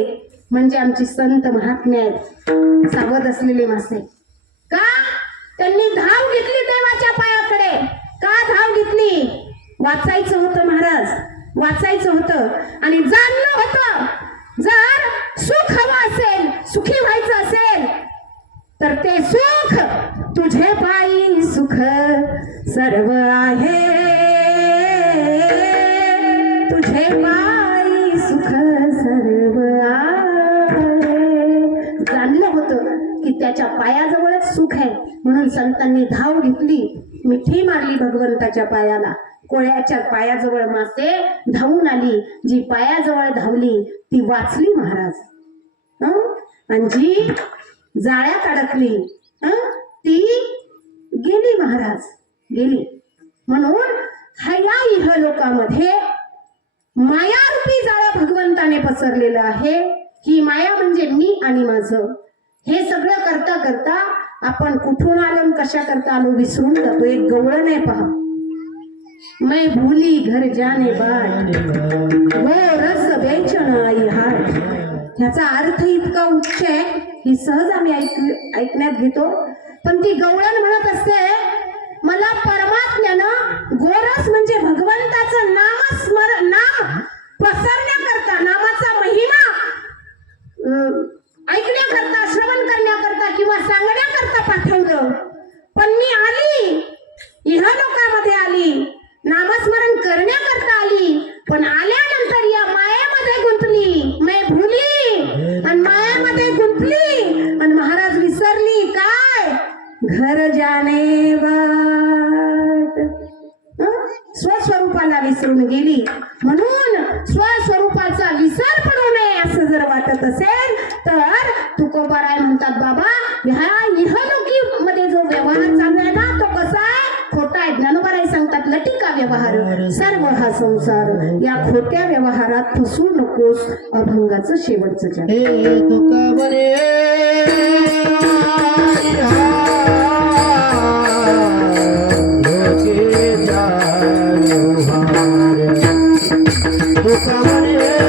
म्हणजे आमची संत महात्मे आहेत. सावध असलेले मासे का? त्यांनी धाव घेतली देवाच्या पायाकडे. का धाव घेतली? वाचायचं होतं महाराज, वाचायचं होतं. आणि जाणलं होतं, जर सुख हवं सुखी व्हायचं असेल तर ते सुख तुझे पायी सुख सर्व आहे, तुझे पायी सुख सर्व आहे. जाणलं होतं की त्याच्या पायाजवळच सुख आहे, म्हणून संतांनी धाव घेतली, मिठी मारली भगवंताच्या पायाला. कोळ्याच्या पायाजवळ मासे धावून आली, जी पायाजवळ धावली ती वाचली महाराज. आणि जी जाळ्यात अडकली ती गेली महाराज, गेली. म्हणून ह्या इहलोकामध्ये मायारूपी जाळं भगवंताने पसरलेलं आहे. ही माया म्हणजे मी आणि माझं. हे सगळं करता करता आपण कुठून आलो आणि कशा करता आलो विसरून जातो. एक गवळण आहे पहा, मैं भूली घर जाने बाद वो रस बेचन आई हाट. ह्याचा अर्थ इतका उच्च आहे ही सहज आम्ही ऐकण्यात घेतो, पण ती गवळण म्हणत असते, मला परमात्म्यानं गोरस म्हणजे भगवंताचं नाम पसरण्याकरता, नामाचा महिमा ऐकण्याकरता, श्रवण करण्याकरता किंवा सांगण्याकरता पाठवलं. पण मी आली, इहलोकामध्ये आली, नामस्मरण करण्याकरता आली, पण आल्यानंतर या मायामध्ये गुंतली. मैं भुली आणि मायामध्ये गुंतली आणि महाराज विसरली काय, घर जाणे वाट. स्वस्वरूपाला विसरून गेली. म्हणून स्वस्वरूपाचा विसर पडू नये असं जर वाटत असेल तर तुकोबाराय म्हणतात, बाबा ह्या इहलोकी मध्ये जो व्यवहार चालू आहे ना तो कसा आहे, खोटा आहे. ज्ञानोबाराय सांगतात, लटिका व्यवहार सर्व हा संसार, या खोट्या व्यवहारात फसू नकोस, अभंगाचं शेवटचं जग. हे तुका बरे तुका बरे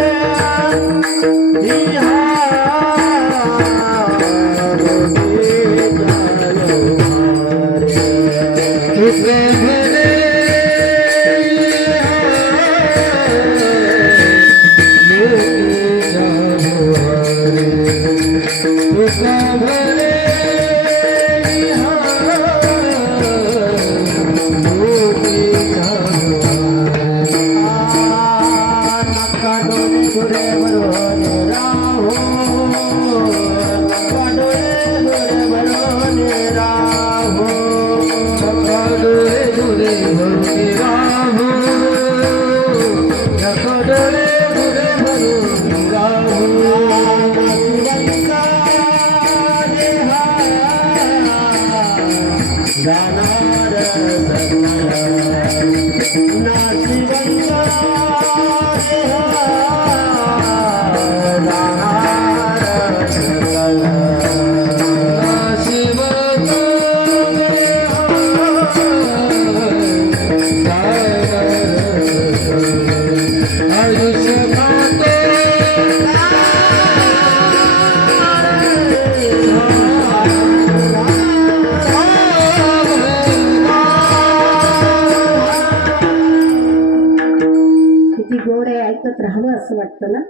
असं वाटतं ना,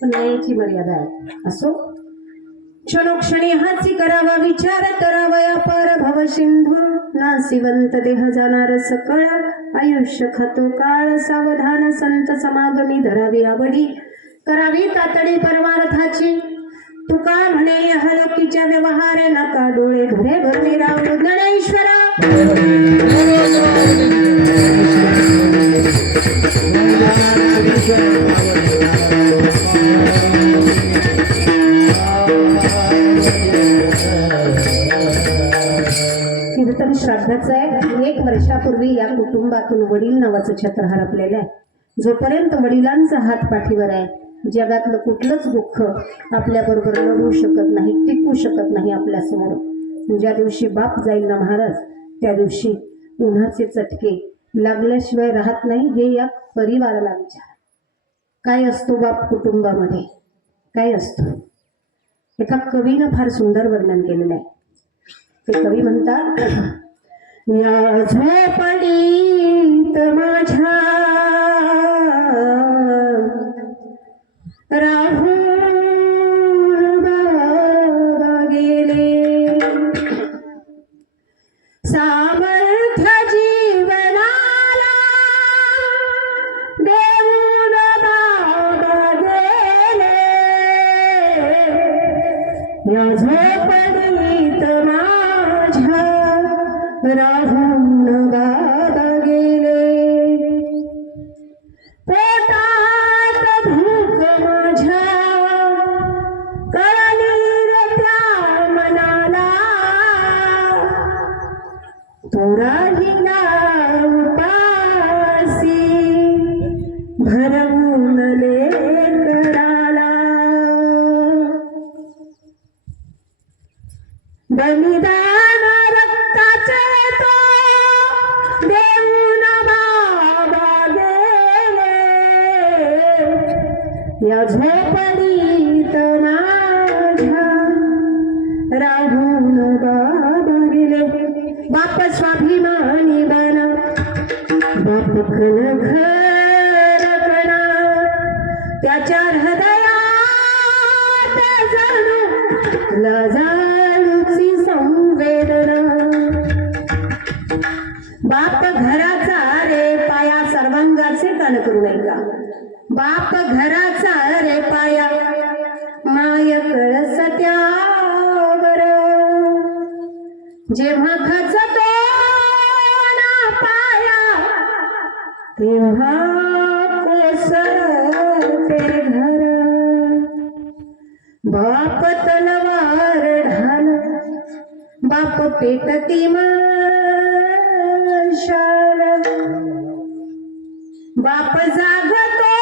पण न्यायाची मर्यादा आहे. असो, क्षणोक्षणी हाची करावा विचार, करावया पार भव सिंधू. नासिवंत देह जाणार सकळ, आयुष्य खातो काळ सावधान. संत समागमी धरावी आवडी, करावी तातडी परमार्थाची. तुका म्हणे हलोकीच्या व्यवहारे, नका डोळे भरे भरले राव ज्ञानेश्वरा. कीर्तन श्राद्धाचं आहे. 1 वर्षापूर्वी या कुटुंबातून वडील नावाचं छत्र हरपलेलं आहे. जोपर्यंत वडिलांचा हात पाठीवर आहे, जगातलं कुठलंच दुःख आपल्याबरोबर लढू शकत नाही, टिकू शकत नाही आपल्यासमोर. ज्या दिवशी बाप जाईल ना महाराज, त्या दिवशी उन्हाचे चटके लागल्याशिवाय राहत नाही. हे या परिवाराला विचार, काय असतो बाप कुटुंबामध्ये, काय असतो. एका कवीनं फार सुंदर वर्णन केलेलं आहे. ते कवी म्हणतात, या झोपडीत माझ्या राहून या झोपडीत माझ्या राहून बाबा गेले. बाप स्वाभिमानी बना, बाप कण घर कणा, त्याच्या हृदयात जणू लाजाळूची संवेदना. बाप घराचा रे पाया, सर्वांगाचे कान करू नये का. बाप घराचा रे पाया, माय कळस त्यावर. जेव्हा खचतो ना पाया, तेव्हा कोसळते घर. बाप तलवार ढाल, बाप पेटती मशाल. बाप जागतो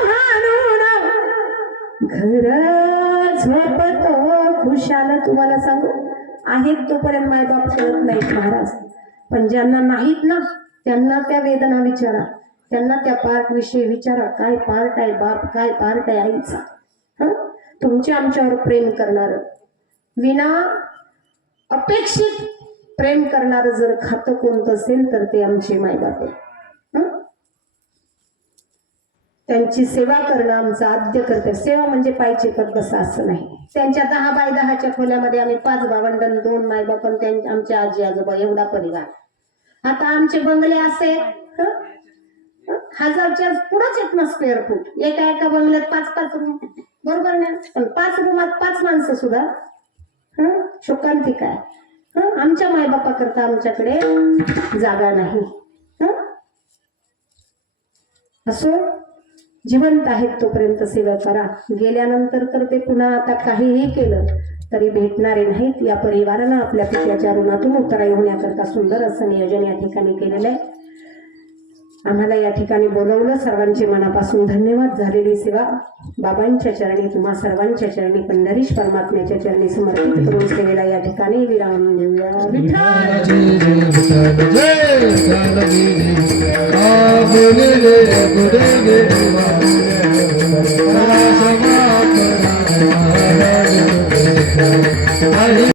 म्हणून घर झोपतो खुशाल. तुम्हाला सांगू, आहेत तोपर्यंत मायबाप कळत नाहीत महाराज, पण ज्यांना नाहीत ना त्यांना त्या वेदना विचारा, त्यांना त्या पार्ट विषयी विचारा. काय पार्ट आहे बाप, काय पार्ट आहे आईचा. तुमच्या आमच्यावर प्रेम करणार, विना अपेक्षित प्रेम करणार जर खातं कोणतं असेल तर ते आमचे मायबाप आहे. त्यांची सेवा करणं आमचं आद्य कर्तव्य. सेवा म्हणजे पाहिजे पण कसं असं नाही. त्यांच्या 10 बाय 10च्या खोल्यामध्ये आम्ही 5 भावंडं, 2 मायबाप, आमचे आजी आजोबा, एवढा परिवार. आता आमचे बंगले असे 1000च्या पुढंच येत ना स्क्वेअर फूट. एका बंगल्यात 5-5 रूम, बरोबर ना. पण 5 रूमात 5 माणसं सुद्धा शोकांती काय. आमच्या मायबापा करता आमच्याकडे जागा नाही. असो, जिवंत आहेत तोपर्यंत सेवा करा. गेल्यानंतर तर ते पुन्हा आता काहीही केलं तरी भेटणारे नाहीत. या परिवारानं आपल्या पित्याच्या ऋणातून उतराई होण्याकरता सुंदर असं नियोजन या ठिकाणी केलेलं आहे. आम्हाला या ठिकाणी बोलवलं, सर्वांचे मनापासून धन्यवाद. झालेली सेवा बाबांच्या चरणी, तुम्हा सर्वांच्या चरणी, पंढरीश परमात्म्याच्या चरणी समर्पित करून सेवेला या ठिकाणी विराम देऊया. विठ्ठल.